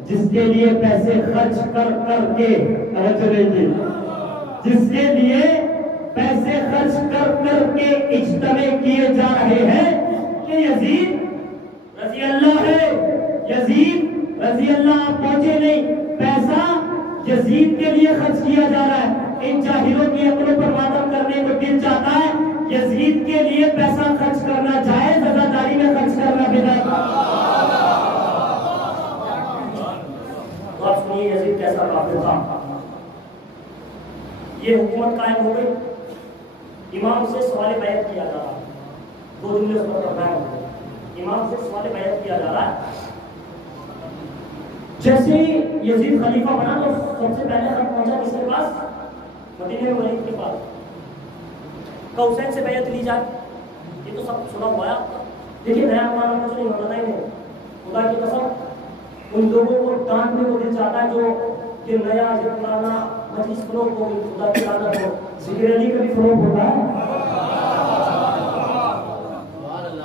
جس کے لیے پیسے خرچ کر کے جس کے لیے پیسے خرچ کر کے اجتماع کیے جا رہے ہیں کہ یزید رضی اللہ ہے، یزید رضی اللہ آپ پہنچے نہیں، پیسہ یزید کے لیے خرچ کیا جا رہا ہے۔ ان جاہلوں کی عقلوں پر ماتم کرنے کو دل چاہتا ہے، یزید کے لیے پیسہ خرچ کرنا جائز، عزاداری میں خرچ کرنا بدعت۔ تو آپ سنیے یزید کیسا کافر تھا۔ یہ حکومت قائم ہو گئی، امام سے سوال بیعت کیا جا رہا، دو جملے اس پر قائم ہو گئے، امام سے سوال بیعت کیا جا رہا ہے۔ جیسے ہی یزید خلیفہ بنا تو سب سے پہلے خط پہنچا کس کے پاس؟ مدینہ میں ولید کے پاس، کہ حسین سے بیعت لی جائے۔ یہ تو سب سنا ہوا ہے آپ کا، دیکھیے نیا قرآن کچھ نہیں ہوتا نہیں، خدا کی قسم ان لوگوں کو ڈانٹنے کو دل چاہتا ہے جو یہ نیا یہ پرانا مجلس فروغ ہو گئی، خدا کی لعنت ہو۔ ذکر علی کا بھی فروغ ہوتا ہے،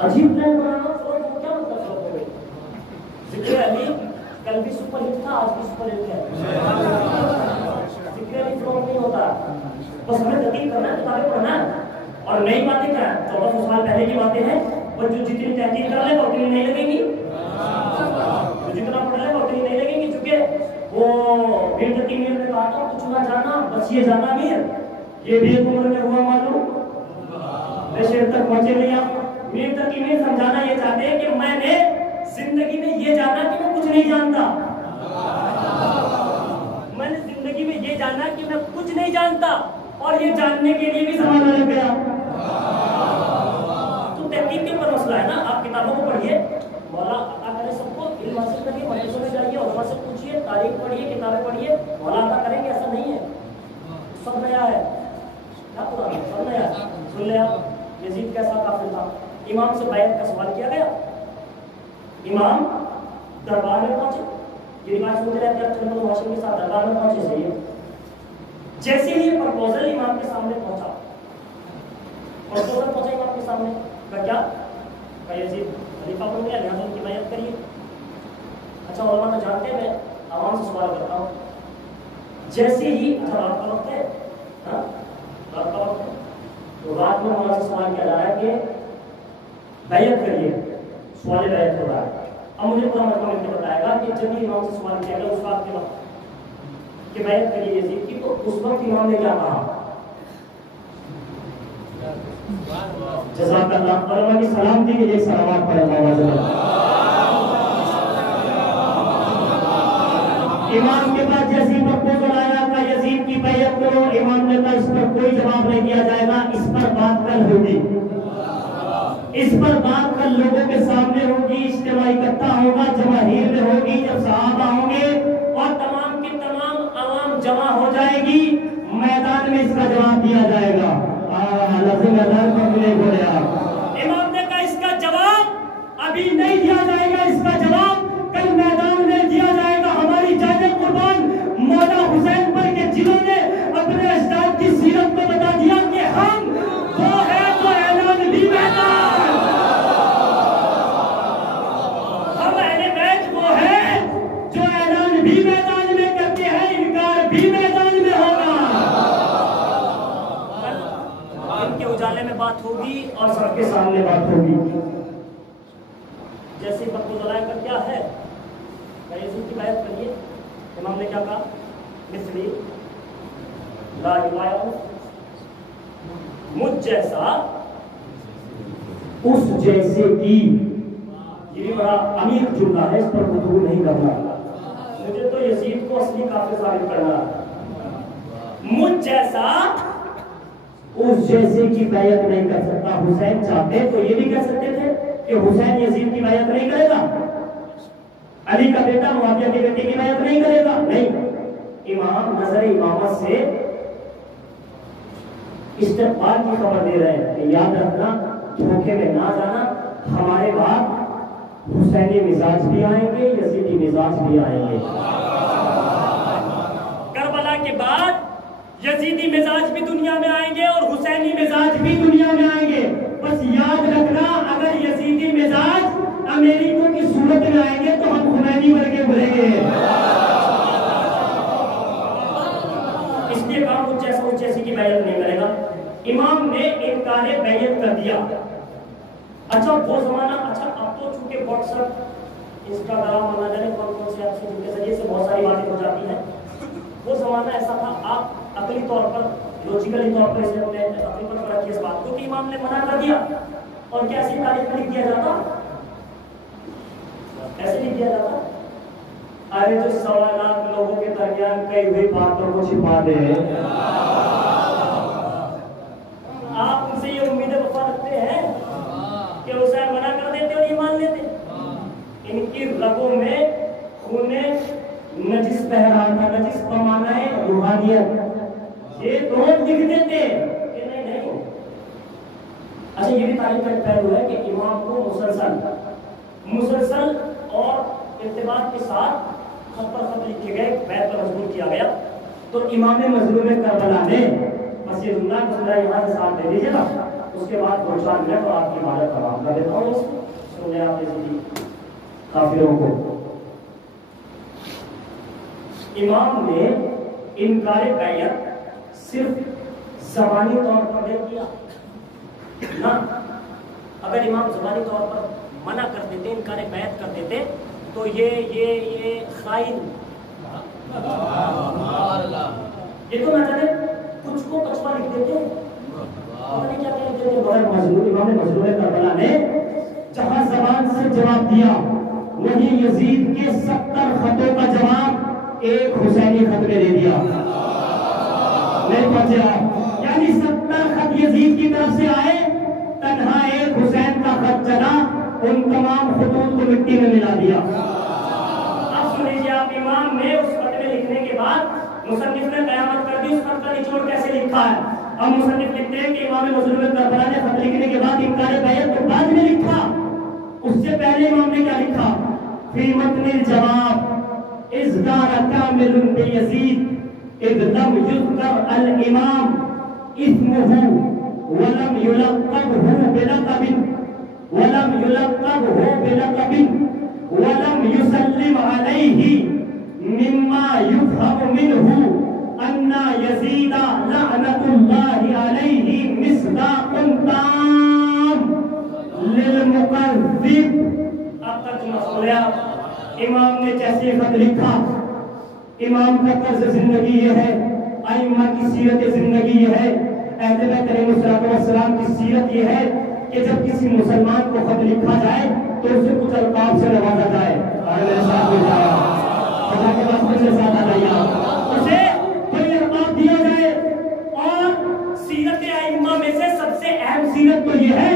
عجیب پلان بنانا، فروغ کو کیا مطلب فروغ ہو گئی؟ ذکر علی کل بھی سپر ہٹ تھا، آج بھی سپر ہٹ ہے۔ ذکر علی فروغ نہیں ہوتا، بس ہمیں تحقیق کرنا ہے، کتابیں پڑھنا ہے اور نئی باتیں کیا ہے، 1400 سال پہلے کی باتیں ہیں، وہ جو جتنی تحقیق کر لے وہ اتنی نہیں لگیں گی، جو جتنا پڑھ لے وہ اتنی نہیں لگیں گی، چونکہ وہ میر تقی میر نے کہا تھا کچھ نہ جانا بس یہ جانا میر، یہ بھی ایک عمر میں ہوا معلوم، میں شہر تک پہنچے نہیں آپ۔ میر تقی میر سمجھانا یہ چاہتے ہیں کہ میں نے زندگی میں یہ جانا کہ میں کچھ نہیں جانتا، میں نے زندگی میں یہ جانا کہ میں کچھ نہیں جانتا، اور یہ جاننے کے لیے بھی زمانہ لگ گیا۔ تو تحقیق کے اوپر مسئلہ ہے نا، آپ کتابوں کو پڑھیے، مولا عطا کرے سب کو، علم حاصل کریے، مدرسوں میں جائیے، علماء سے پوچھیے، تاریخ پڑھیے، کتابیں پڑھیے، مولا عطا کریں گے، ایسا نہیں ہے، سب نیا ہے، کیا پرانا سب نیا ہے۔ سن لے آپ یزید کیسا کافر تھا۔ امام سے بیعت کا سوال کیا گیا، امام دربار میں پہنچے، یہ روایت سنتے رہتے ہیں چند معاشرے کے ساتھ، دربار میں پہنچے صحیح ہے۔ جیسے ہی یہ پرپوزل امام کے سامنے پہنچا، پرپوزل پہنچا امام کے سامنے، کیا کہ یزید خلیفہ بن گیا، لہٰذا ان کی بیعت کریے۔ اچھا علماء تو جانتے ہیں، میں عوام سے سوال کرتا ہوں، جیسے ہی اچھا رات کا وقت ہے، رات کا وقت ہے، تو رات میں وہاں سے سوال کیا جا رہا ہے کہ بیعت کریے، سوال بیعت ہو رہا ہے۔ اب مجھے پورا مطلب مل کے بتائے گا کہ جب امام سے سوال کیا گیا اس بات کے وقت کہ بیعت کریے یزید کی، تو اس وقت امام نے کیا کہا؟ جزاک اللہ، علماء کی سلامتی کے لیے سلامات پڑھے اللہ۔ امام کے بعد جیسی پرپوزل آیا کہ یزید کی بیعت کرو، امام نے کہا اس پر کوئی جواب نہیں دیا جائے گا، اس پر بات کل ہوگی، اس پر بات کل لوگوں کے سامنے ہوگی، اجتماع اکٹھا ہوگا، جماہیر میں ہوگی، جب صحابہ ہوں گے اور تمام کی تمام عوام جمع ہو جائے گی، میدان میں اس کا جواب دیا جائے گا۔ امام نے کہا اس کا جواب ابھی نہیں دیا جائے گا، اس کا جواب کل میدان میں دیا جائے گا۔ ہماری جان قربان مولا حسین پر کے جنہوں نے اپنے اجداد کی سیرت کو بتا دیا کہ ہم وہ ہیں جو اعلان بھی میدان، ہم اہل بیت وہ ہیں جو اعلان بھی میدان میں کرتے ہیں، انکار بھی میدان میں ہوگا۔ ان کے اجالے میں بات ہوگی اور سب کے سامنے بات ہوگی۔ جیسے پرپوزل آیا کر کیا ہے کہ یزید کی بیعت کریے، امام نے کیا کہا؟ مثلی لا یبایع مجھ جیسا اس جیسے کی، یہ بڑا امیر جملہ ہے، اس پر گفتگو نہیں کرنا، مجھے تو یزید کو اصلی کافر ثابت کرنا، مجھ جیسا اس جیسے کی بیعت نہیں کر سکتا۔ حسین چاہتے تو یہ بھی کہہ سکتے تھے کہ حسین یزید کی بیعت نہیں کرے گا، علی کا بیٹا معاویہ کے بیٹے کی بیعت نہیں کرے گا، نہیں، امام نظر امامت سے استقبال کی خبر دے رہے ہیں کہ یاد رکھنا، دھوکے میں نہ جانا، ہمارے بعد حسینی مزاج بھی آئیں گے، یزیدی مزاج بھی آئیں گے، کربلا کے بعد یزیدی مزاج بھی دنیا میں آئیں گے اور حسینی مزاج بھی دنیا میں آئیں گے۔ بس یاد رکھنا، اگر یزیدی مزاج امریکوں کی صورت میں آئیں گے تو ہم خمینی بن کے بھریں گے۔ اس لیے کہا مجھ جیسا اس جیسی کی بیعت نہیں کرے گا۔ امام نے انکار بیعت کر دیا۔ اچھا وہ زمانہ، اچھا اب تو چونکہ واٹس ایپ، انسٹاگرام، نہ جانے کون کون سے ایپس جن کے ذریعے سے بہت ساری باتیں ہو جاتی ہیں، وہ زمانہ ایسا تھا، آپ عقلی طور پر، لوجیکلی طور پر اسے اپنے عقل پر رکھیے اس بات کو کہ امام نے منع کر دیا، اور کیا ایسی تاریخ میں لکھ دیا جاتا، ایسے لکھ دیا جاتا، ارے جو 1.25 لاکھ لوگوں کے درمیان کئی ہوئی باتوں کو چھپا دے، آپ ان سے یہ امید وفا رکھتے ہیں کہ حسین منع کر دیتے اور یہ مان لیتے؟ ان کی رگوں میں خون نجس بہ رہا تھا، نجس بمعنی روحانیت، یہ دونوں لکھ دیتے کہ نہیں۔ اچھا یہ بھی تاریخ کا پہلو ہے کہ امام کو مسلسل اور ارتباط کے ساتھ خط پر خط لکھے گئے، بیعت پر مجبور کیا گیا، تو امام مظلوم کربلا نے مسجد اللہ کو ذرا یہاں سے ساتھ دے دیجیے گا، اس کے بعد 2-4 منٹ اور آپ کی عبادت تمام کر دیتا ہوں، سنیں آپ جیسی کافروں کو۔ امام نے انکار بیعت صرف زبانی طور پر نہیں کیا نا، اگر امام زبانی طور پر منع کر دیتے، انکار بیعت کر دیتے تو یہ خائن، یہ تو نہ جانے کچھ کو کچھوا لکھ دیتے، پتہ نہیں کیا لکھ دیتے، مگر امام مظلوم کربلا نے جہاں زبان سے جواب دیا وہیں یزید کے 70 خطوں کا جواب ایک حسینی خط میں دے دیا، نہیں پہنچے آپ، یعنی 70 خط یزید کی طرف سے آئے، تنہا ایک حسین کا خط چلا، ان تمام خطوط کو مٹی میں ملا دیا۔ اب سنیجیے آپ، امام نے اس خط میں لکھنے کے بعد مصنف نے قیامت کر دی، اس خط کا نچوڑ کیسے لکھا ہے؟ اب مصنف لکھتے ہیں کہ امام مظلوم کربلا نے خط لکھنے کے بعد انکار بیعت تو بعد میں لکھا، اس سے پہلے امام نے کیا لکھا؟ فی متن الجواب ازدار کامل بیزید اذ لم یذکر الامام اسمہ ولم یلقبہ بلقب ولم یسلم علیہ مما یفہم منہ ان یزید لعنت اللہ علیہ مصداق تام للمکذب۔ اب ترجمہ سنیا، امام نے جیسے خط لکھا، امام کا طرز زندگی یہ ہے، ائمہ کی سیرت زندگی یہ ہے، اہل بیت علیہ السلام کی سیرت یہ ہے کہ جب کسی مسلمان کو خط لکھا جائے تو اسے کچھ القاب سے نوازا جائے، خدا کے واسطے سے ساتھ آ جائیے، اسے کوئی القاب دیا جائے، اور سیرت ائمہ میں سے سب سے اہم سیرت تو یہ ہے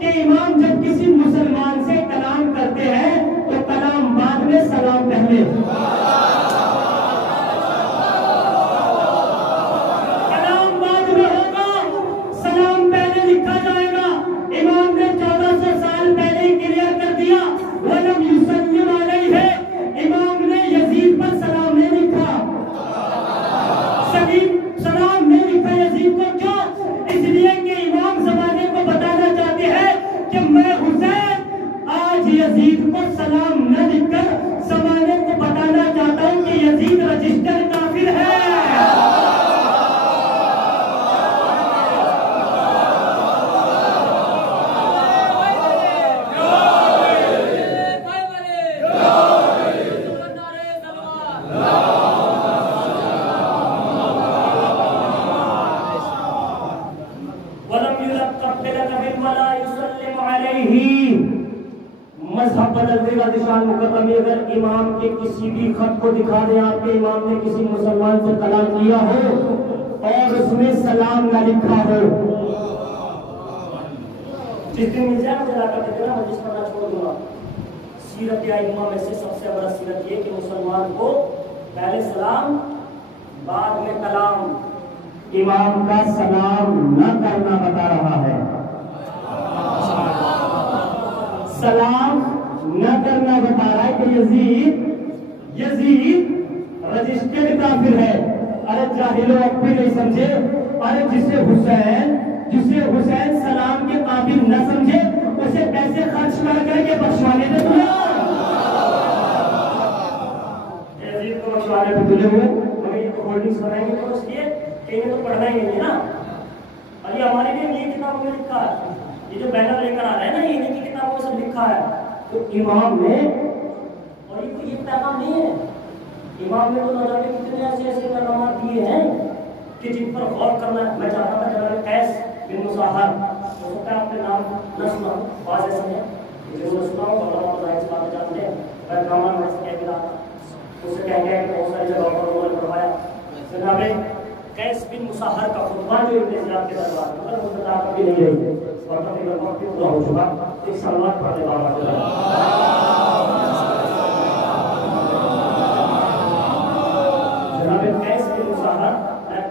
کہ امام جب کسی مسلمان سے کلام کرتے ہیں تو کلام بعد میں، سلام پہلے، کلام بعد میں ہوگا، سلام پہلے لکھا جائے گا۔ امام نے 1400 سال پہلے ہی کلیئر کر دیا، وَلَمْ يُسَلِّمْ عَلَيْهِ، امام نے یزید پر سلام نہیں لکھا، سلام نہیں لکھا یزید کو، کیوں؟ اس لیے کہ امام زمانے کو بتانا چاہتے ہیں کہ میں حسین آج یزید کو سلام نہ لکھ کر زمانے کو بتانا چاہتا ہوں کہ یزید رجسٹر کافر ہے۔ ذات مکرم اگر امام کے کسی بھی خط کو دکھا دیں آپ کے امام نے کسی مسلمان سے کلام کیا ہو اور اس میں سلام نہ لکھا ہو، جس دن مل جائے مجھے لا کر دینا، میں جس پر نہ چھوڑ دوں گا۔ سیرت ائمہ میں سے سب سے بڑا سیرت یہ کہ مسلمان کو پہلے سلام بعد میں کلام، امام کا سلام نہ کرنا بتا رہا ہے، سلام نہ کرنا بتا رہا ہے کہ یزید رجسٹرڈ کافر ہے۔ ارے جاہلوں اب بھی نہیں سمجھے، ارے جسے حسین سلام کے قابل نہ سمجھے اسے پیسے خرچ کر کے بخشوانے دے دیا، یزید کو بخشوانے پہ تلے ہوئے ہمیں یہ ہولڈنگز بنائیں گے تو اس لیے کہ انہیں تو پڑھنا ہی نہیں ہے نا۔ اور یہ ہمارے لیے یہ کتابوں میں لکھا ہے، یہ جو بینر لے کر آ رہا ہے نا، یہ انہیں کی کتابوں میں سب لکھا ہے۔ تو امام نے، اور یہ پیغام نہیں ہے، امام نے تو نہ جانے کتنے ایسے پیغامات دیے ہیں کہ جن پر غور کرنا ہے۔ میں چاہتا تھا جناب قیس بن مظاہر، ہو سکتا ہے آپ نے نام نہ سنا، بعض ایسے ہیں جنہوں نے سنا ہو، اللہ تعالیٰ اس بات جانتے ہیں، پیغامات میں سے کہہ کے رہا اس سے کہہ گیا کہ بہت ساری جگہوں پر انہوں نے پڑھوایا۔ جناب قیس بن مظاہر کا خطبہ جو ابن زیاد کے دربار میں وہ بتا کبھی نہیں رہی، اور تقریباً وقت بھی پورا ہو چکا، ایک سلوات پڑھ دے بابا کے جناب قیس بن مظاہر، میں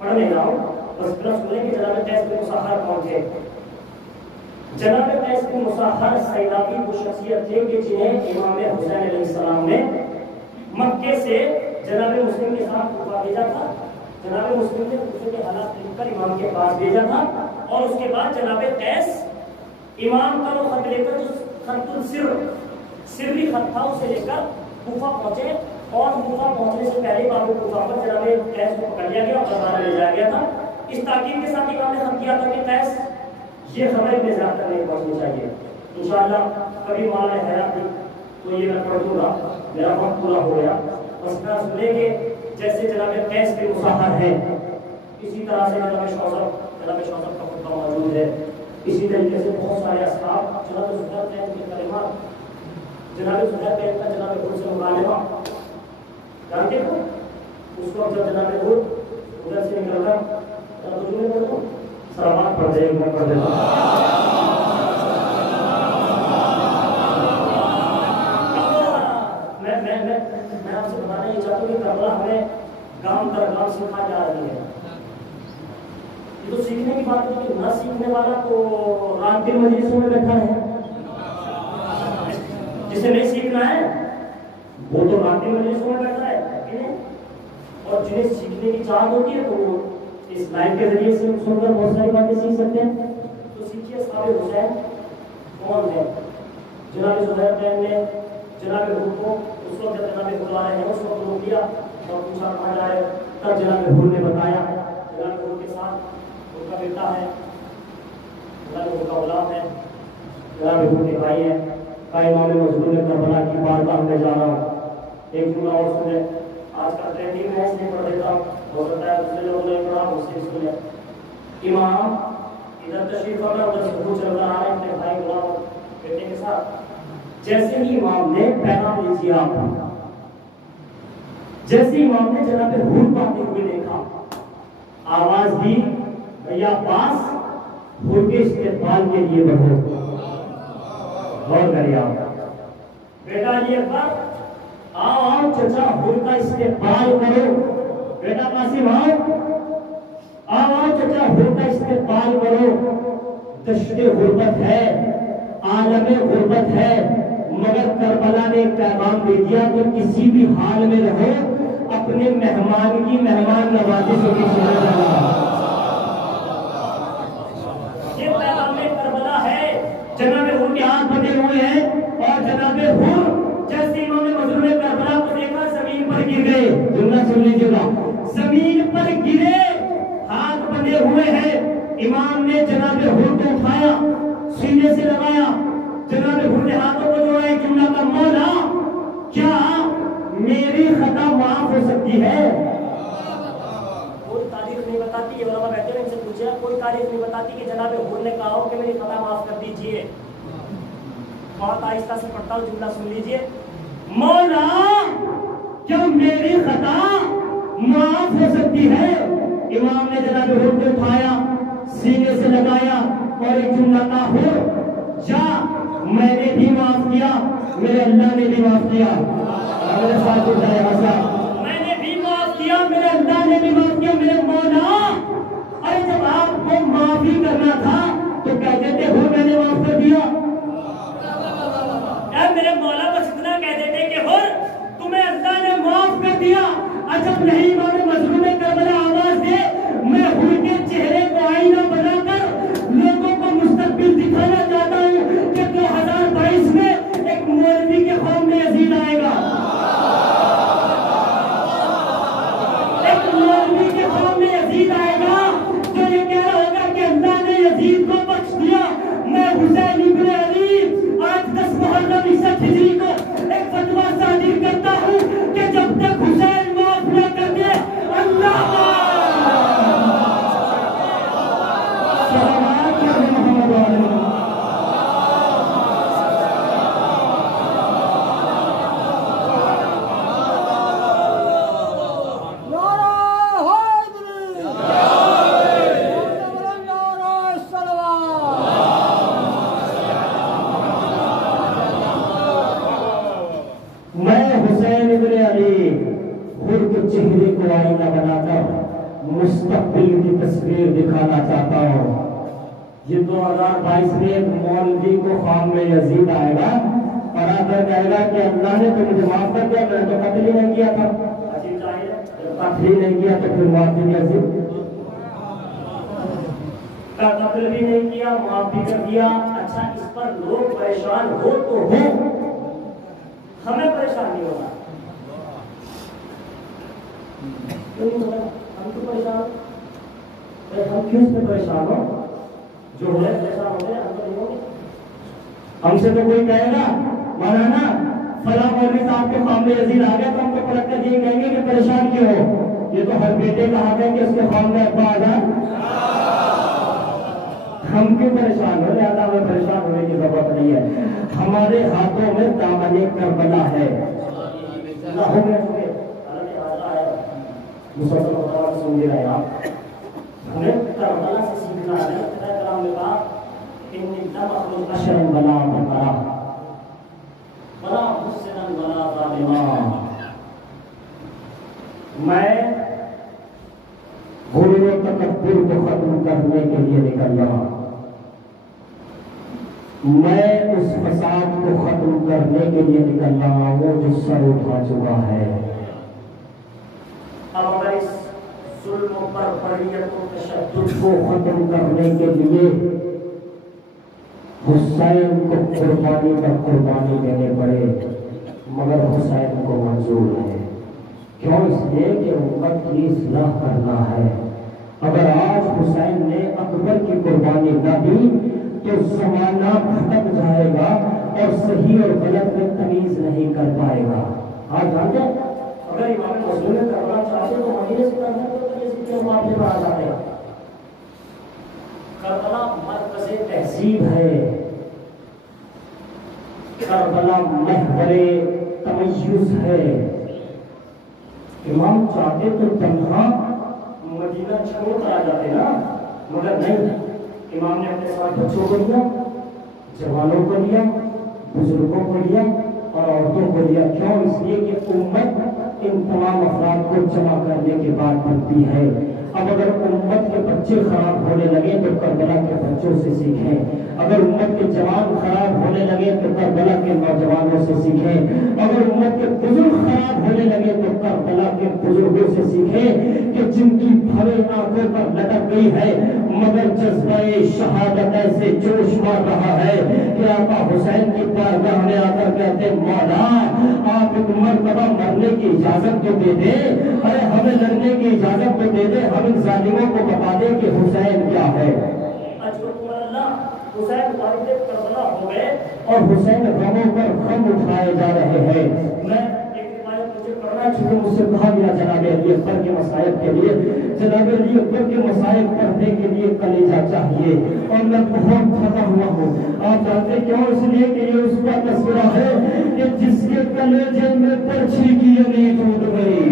پڑھ نہیں رہا ہوں، بس اتنا سنیں کہ جناب قیس بن مظاہر کون تھے۔ جناب قیس بن مظاہر سیلابی وہ شخصیت تھے کہ جنہیں امام حسین علیہ السلام نے مکے سے جناب مسلم کے ساتھ کوفہ بھیجا تھا۔ جناب مسلم نے کوفے کے حالات لکھ کر امام کے پاس بھیجا تھا، اور اس کے بعد جناب قیس امام کا وہ خط لے کر جو خط السر سری خط تھا اسے لے کر کوفہ پہنچے، اور کوفہ پہنچنے سے پہلے باب کوفہ پر جناب قیس کو پکڑ لیا گیا اور دربار لے جایا گیا تھا۔ اس تاکید کے ساتھ امام نے خط کیا تھا کہ قیس یہ خبر اتنے زیادہ تک نہیں پہنچنی چاہیے، انشاءاللہ کبھی مولا حیات نہیں تو یہ میں پڑھ دوں گا، میرا وقت پورا ہو گیا۔ بس میں سنیں گے جیسے جناب قیس بن مظاہر ہے، اسی طرح سے جناب شوذب کا خطبہ موجود ہے، اسی طریقے سے بہت سارے اصحاب، جناب زہیر قیس کے کلمات، جناب زہیر قیس کا جناب خود سے مکالمہ جانتے ہو، اس کو جب جناب خود ادھر سے نکل کر ترجمے کر دو، سلامات پڑھ دے، میں پڑھ دیتا ہوں۔ میں آپ سے بتانا یہ چاہتا ہوں کہ کربلا ہمیں گام در گام سکھا جا رہی ہے۔ یہ تو سیکھنے کی بات ہے کہ نہ سیکھنے والا تو رات کے مجلسوں میں بیٹھا ہے، جسے نہیں سیکھنا ہے وہ تو رات کے مجلسوں میں بیٹھا ہے، اور جنہیں سیکھنے کی چاہت ہوتی ہے تو وہ اس لائف کے ذریعے سے سن کر بہت ساری باتیں سیکھ سکتے ہیں۔ تو سیکھیے اصحاب حسین کون ہے۔ جناب زہیر قیس نے جناب حور کو اس وقت جب جناب حور آ رہے ہیں اس وقت روک لیا اور پوچھا کہاں جا رہے، تب جناب حور نے بتایا جناب حور کے ساتھ ان کا بیٹا ہے، جناب حور کا غلام ہے، جناب حور کے بھائی ہیں، امام مظلوم کربلا کی بارگاہ میں جا رہا ہوں۔ ایک جملہ اور سنے، آج کا ٹرینڈنگ میں اس لیے پڑھ دیتا ہوں، ہو سکتا ہے دوسرے لوگوں نے پڑھا اس سے سنے۔ امام ادھر تشریف فرما، ادھر سے حور چل رہا ہے اپنے بھائی غلام بیٹے کے ساتھ۔ جیسے ہی امام نے پیغام لیجیے آپ، جیسے امام نے جناب حور کو آتے ہوئے دیکھا، آواز دی بھیا عباس حور کے استقبال کے لیے بڑھو۔ غور کریے آپ، بیٹا علی اکبر آؤ چچا حور کا استقبال کرو، بیٹا قاسم آؤ چچا حور کا استقبال کرو۔ دشت غربت ہے، عالم غربت ہے، مگر کربلا نے ایک پیغام دے دیا کہ کسی بھی حال میں رہو اپنے مہمان کی مہمان نوازی سے بھی سنا جانا۔ یہ پیغام کربلا ہے، جناب حور کے ہاتھ بندے ہوئے ہیں، اور جناب حور جیسے امام مظلوم کربلا کو دیکھا زمین پر گر گئے، جملہ سن لیجیے گا، زمین پر گرے، ہاتھ بندے ہوئے ہیں۔ امام نے جناب حور کو اٹھایا، سینے سے لگایا، جناب حور نے ہاتھوں کو جوڑا، ایک جملہ کا مولا کیا میری خطا معاف ہو سکتی ہے؟ کوئی تاریخ نہیں بتاتی، یہ علماء بیٹھے ہیں ان سے پوچھا، کوئی تاریخ نہیں بتاتی کہ جناب حور نے کہا ہو کہ میری خطا معاف کر دیجئے۔ بہت آہستہ سے پڑھتا ہوں، جملہ سن لیجئے. مولا کیا میری خطا معاف ہو سکتی ہے؟ امام نے جناب حور کو اٹھایا، سینے سے لگایا اور ایک جملہ کہا، حور جا، میں نے بھی معاف کیا، میرے اللہ نے بھی معاف کیا. میرے ساتھ اٹھائے حسا، میں نے بھی معاف کیا، میرے اللہ نے بھی معاف کیا. میرے مولا، ارے جب آپ کو معافی کرنا تھا تو کہتے تھے حور میں نے معاف کر دیا. میرے مولا بس اتنا کہہ دیتے کہ حور تمہیں اللہ نے معاف کر دیا. عجب نہیں امام مظلوم کربلا آواز دے، میں حور کے چہرے کو آئینہ بنا کر لوگوں کو مستقبل دکھانا چاہتا ہوں کہ 2022 میں ایک مولوی کے قوم میں یزید آئے گا. ایک مولوی کے قوم میں یزید آئے گا جو یہ کہہ رہا ہوگا کہ اللہ نے یزید کو بخش دیا. میں حسین ابن علی آج 10 محرم 61 ہجری کو ایک فتویٰ صادر کرتا ہوں کہ جب تک حسین معاف نہ کر دے اللہ صلوات علی محمد علیہ. چہرے کو آئینہ بنا کر مستقبل کی تصویر دکھانا چاہتا ہوں. یہ 2022 میں ایک مولوی کو خواب میں یزید آئے گا اور آ کر کہے گا کہ اللہ نے تو مجھے معاف کر دیا، میں نے تو قتل ہی نہیں کیا تھا. قتل ہی نہیں کیا تو پھر معافی یزید کا قتل بھی نہیں کیا، معاف بھی کر دیا. اچھا اس پر لوگ پریشان ہو تو ہو، ہمیں پریشان نہیں ہوگا. ہم تو پریشان ہو، ہم کیوں سے پریشان ہو؟ جو ہے پریشان ہوتے ہیں، ہم تو نہیں ہوں گے. ہم سے تو کوئی کہے گا مولانا فلاں مولوی صاحب کے خواب میں یزید آ گیا تو ہم تو پلٹ کر یہ کہیں گے کہ پریشان کیوں ہو؟ یہ تو ہر بیٹے کا حق ہے کہ اس کے خواب میں ابا آ جائے. ہم کیوں پریشان ہو؟ لہٰذا ہمیں پریشان ہونے کی ضرورت نہیں ہے. ہمارے ہاتھوں میں دامن کربلا ہے. مسلسل مطالعہ سن لے رہے آپ، ہمیں کربلا سے سیکھنا ہے. خدا کلام نے کہا ان لم اخلق بشرا ولا بشرا ولا محسنا ولا ظالما. میں غرور و تکبر کو ختم کرنے کے لیے نکل جاؤں، میں اس فساد کو ختم کرنے کے لیے نکل رہا ہوں جو سر اٹھا چکا ہے. اب اگر اس ظلم پر فریت و تشدد کو ختم کرنے کے لیے حسین کو قربانی پر قربانی دینے پڑے، مگر حسین کو منظور ہے. کیوں؟ اس لیے کہ امت کی اصلاح کرنا ہے. اگر آج حسین نے اکبر کی قربانی نہ دی تو زمانہ بھٹک جائے گا اور صحیح اور غلط میں تمیز نہیں کر پائے گا. آج جانتے ہیں اگر امام مظلوم کربلا چاہتے تو مدینے سے کرنا تو تمیز کیوں معاملے پر آ جاتے ہیں. کربلا مرکز تہذیب ہے، کربلا محور تمیز ہے. امام چاہتے تو تنہا مدینہ چھوڑ کر آ جاتے نا، مگر نہیں. امام نے اپنے ساتھ بچوں کو لیا، جوانوں کو لیا، بزرگوں کو لیا اور عورتوں کو لیا. کیوں؟ اس لیے کہ امت ان تمام افراد کو جمع کرنے کے بعد بنتی ہے. اب اگر امت کے بچے خراب ہونے لگے تو کربلا کے بچوں سے سیکھیں. اگر امت کے جوان خراب ہونے لگے تو کربلا کے نوجوانوں سے سیکھیں. اگر امت کے بزرگ خراب ہونے لگے تو کربلا کے بزرگوں سے سیکھیں کہ جن کی بھویں آنکھوں پر لٹک گئی ہے مگر جذبہ شہادت ایسے جوش مار رہا ہے کہ آقا حسین کی بارگاہ میں آ کر کہتے مولا آپ ایک مرتبہ مرنے کی اجازت تو دے دے، ارے ہمیں لڑنے کی اجازت تو دے دے، ہم ان ظالموں کو بتا دیں کہ حسین کیا ہے. حسین والد کربلا ہو گئے اور حسین غموں پر غم اٹھائے جا رہے ہیں. میں ایک روایت مجھے پڑھنا چونکہ مجھ سے کہا گیا جناب علی اکبر کے مصائب کے لیے، جناب علی اکبر کے مصائب پڑھنے کے لیے کلیجہ چاہیے، اور میں بہت تھکا ہوا ہوں۔ آپ جانتے کیوں؟ اس لیے کہ یہ اس کا تذکرہ ہے کہ جس کے کلیجے میں پرچھی کی یعنی ٹوٹ گئی۔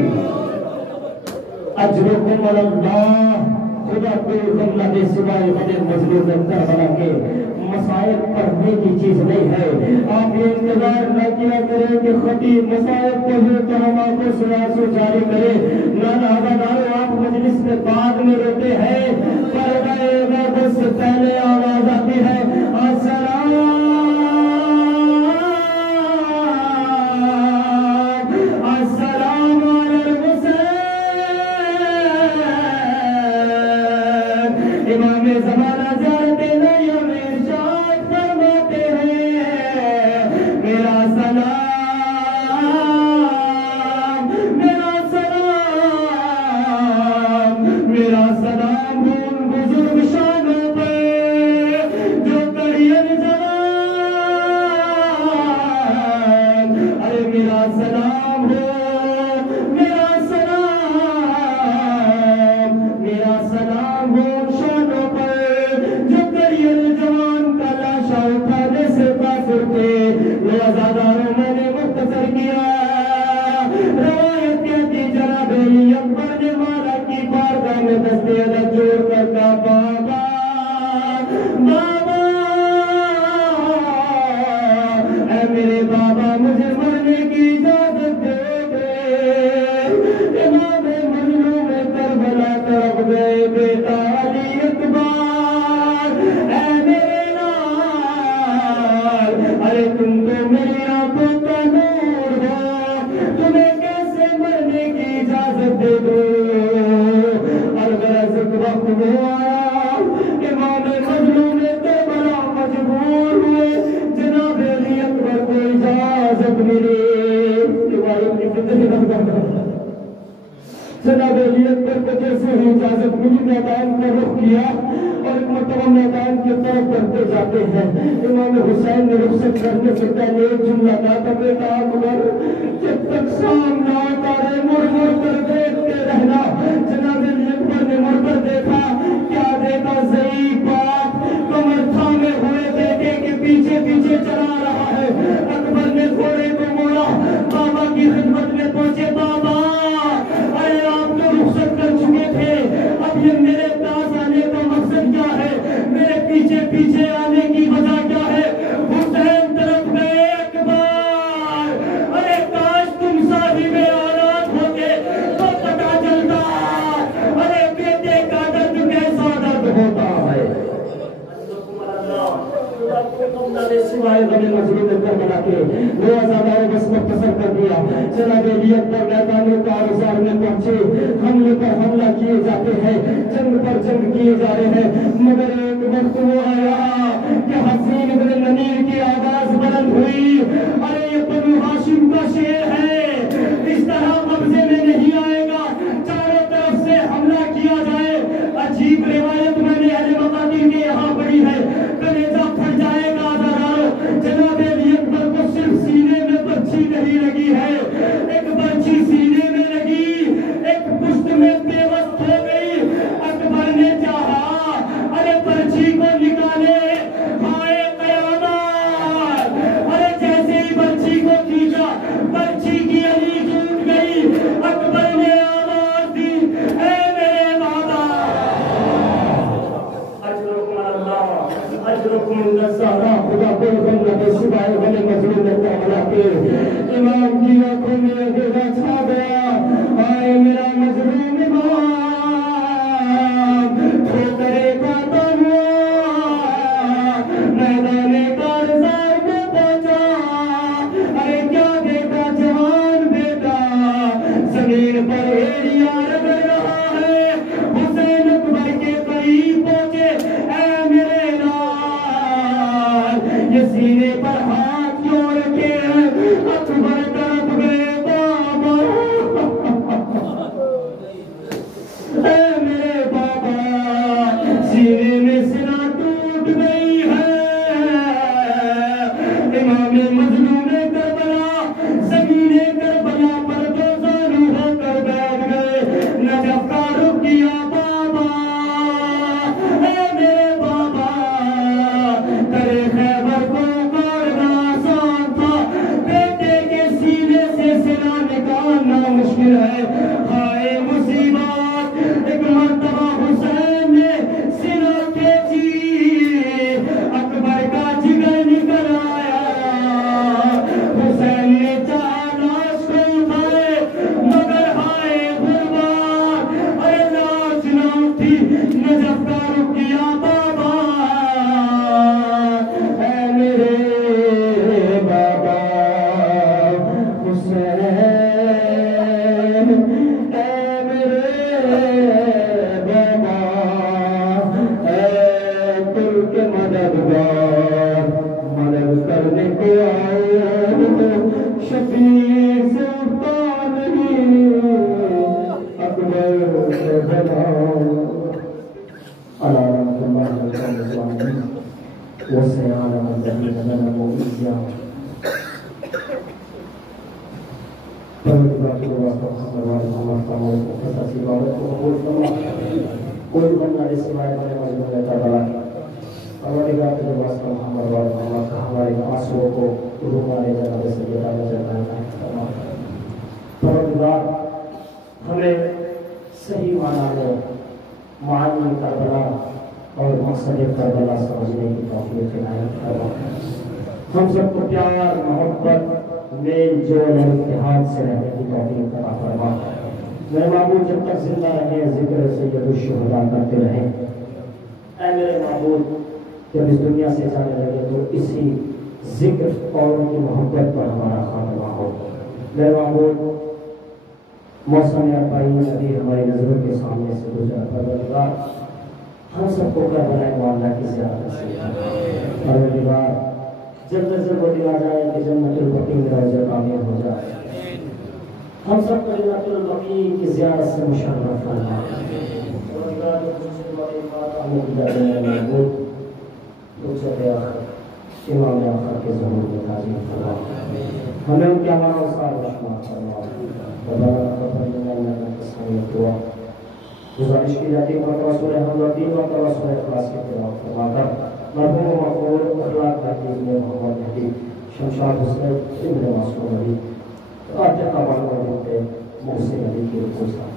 اجرکم اللہ، خدا کوئی غم نہ دے سوائے غم مظلوم کربلا کے۔ مصائب پڑھنے کی چیز نہیں ہے۔ آپ یہ انتظار نہ کیا کریں کہ خطیب مصائب پڑھے تو ہم آپ کو سنا جاری کرے، نہ نہ آپ مجلس میں بعد میں روتے ہیں، پردہ عبادت سے پہلے آواز آتی ہے السلام السلام علی الحسین۔ امام زمانہ زیارت نعیم ارشاد فرماتے ہیں میرا سلام میرا سلام میرا سلام ان بزرگ شانوں پہ جو کڑین جوان، ارے میرا سلام ہو میرا سلام ہو ان شانوں پر جو کڑین جوان کا لاشا اٹھانے سے کافر تھے۔ لو ازاداروں میں نے مختصر کیا، روایت کہتی جناب علی اکبر نے مولا کی بارگاہ میں دستے ادب جوڑ کر کہا بابا بابا اے میرے بابا مجھے مرنے کی اجازت دے دے۔ امام مظلوم کربلا طرف گئے، بیٹا علی اکبر اے میرے لال، ارے تم تو میری آنکھوں کا نور ہو، تمہیں کیسے مرنے کی اجازت دے دو؟ الغرض ایک وقت وہ آیا، امام مظلوم کربلا مجبور ہوئے، جناب علی اکبر کو اجازت ملی۔ جناب علی اکبر کو جیسے ہی اجازت ملی میدان کا رخ کیا، اور ایک مرتبہ میدان کی طرف بڑھتے جاتے ہیں۔ امام حسین نے رخصت کرنے سے پہلے ایک جملہ کہا تھا بیٹا اکبر جب تک شام نہ اتارے مڑ مڑ کر دیکھتے رہنا۔ جناب علی اکبر نے مڑ کر دیکھا، کیا دیکھا؟ ضعیف باپ کمر تھامے ہوئے بیٹے کے پیچھے پیچھے چلا رہا ہے۔ اکبر نے گھوڑے کو موڑا، بابا کی خدمت میں پہنچے۔ بابا ارے آپ تو رخصت کر چکے تھے، اب یہ میرے پاس آنے کا مقصد کیا ہے؟ میرے پیچھے پیچھے آنے کی وجہ کیا ہے؟ حسین طرف گئے اکبر، ارے کاش تم صاحب آلات ہوتے تو پتہ چلتا، ارے بیٹے کا درد کیسا درد ہوتا ہے۔ سوائے غم مظلوم کربلا کے وہ ازادار بس مختصر کر دیا۔ جناب علی اکبر میدان کارزار میں پہنچے، حملے پر حملہ کیے جاتے ہیں، جنگ پر جنگ کیے جا رہے ہیں، مگر ایک وقت وہ آیا کہ حسین بن نمیر کی آواز بلند ہوئی، ارے یہ بنو ہاشم کا شیر ہے، اس طرح قبضے میں نہیں آئے گا، چاروں طرف سے حملہ کیا جائے۔ عجیب روایت میں نے اہل مقادیر کے یہاں پڑھی ہے، کلیجہ پھٹ جائے گا ازاداروں۔ جناب علی اکبر کو صرف سینے میں برچھی نہیں لگی ہے، ایک برچھی سینے میں لگی، ایک پشت میں پیوست ہو گئی۔ اکبر نے چاہا ارے برچھی کو نکالے، ہائے قیامت، ارے جیسے ہی برچھی کو کھینچا برچھی کی علی ٹوٹ گئی۔ اکبر نے آواز دی اے میرے بابا اجرکم الزہرا، خدا کوئی غم نہ دے سوائے غم مظلوم کربلا کے۔ امام کی آنکھوں میں اندھیرا چھا گیا، آئے میرا مظلوم امام ٹھوکرے کھاتا ہوا میدان کارزار میں پہنچا۔ ارے کیا دیکھا جوان بیٹا، زمین پر ایڑیاں رگڑ رہا ہے۔ حسین اکبر کے قریب پہنچے، اے میرے لال یہ سینے پر ہاتھ کیوں رکھے ہیں؟ اکبر طرف گئے، بابا اے میرے بابا سینے میں سنا ٹوٹ گئی ہے۔ امام مظلوم کربلا زمین کربلا پر دوزان جب تعارف کیا بابا اے میرے بابا حسین اے میرے بابا اے ترک مددگار مدد کرنے کو آئے شفیع سے اٹھتا نہیں اکبر سے بناؤ علامت اللہ علیہ وسلم الذين ظلموا إياه کوئی بندہ اس سوائے بنے مجموعہ لیتا بڑا پروردگار کے واسطہ محمد اللہ کا ہمارے آنسوؤں کو رومانے جناب سے جدا جانا پروردگار ہمیں صحیح معنی میں معانی کربلا اور مقصد کربلا سمجھنے کی توفیق عنایت فرما ہم سب کو پیار محبت میل جول اور اتحاد سے رہنے کی توفیق عطا فرما میرے معبود جب تک زندہ رہیں ذکر سید الشہداء کرتے رہیں اے میرے معبود جب اس دنیا سے جانے لگے تو اسی ذکر اور ان کی محبت پر ہمارا خاتمہ ہو میرے معبود موسم اربعین ابھی ہماری نظروں کے سامنے سے گزرا پروردگار ہم سب کو کربلا معاملہ کی زیارت سے پروردگار جب نظر بڑی آ جائے کہ جنت البقیع میں روضہ تعمیر ہو جائے ہم سب کو جنت البقیع کی زیارت سے مشرف فرما پروردگار جو سے بڑی بات ہمیں کی جانے میں محبوب رخصت آخر امام آخر کے ظہور میں تعظیم فرما ہمیں ان کے ہمارا وصال رحمت فرما ربنا تقبل منا انك سميع الدعاء گزارش کی جاتی ہے مرتبہ سورہ حمد و تین مرتبہ سورہ اخلاص کی تلاوت فرما کر مرحوم مغفور اخلاق کا ابن محمد مہدی شمشاد حسین ابن معصوم علی عاتقہ بانو بنت محسن علی کی رکوع سے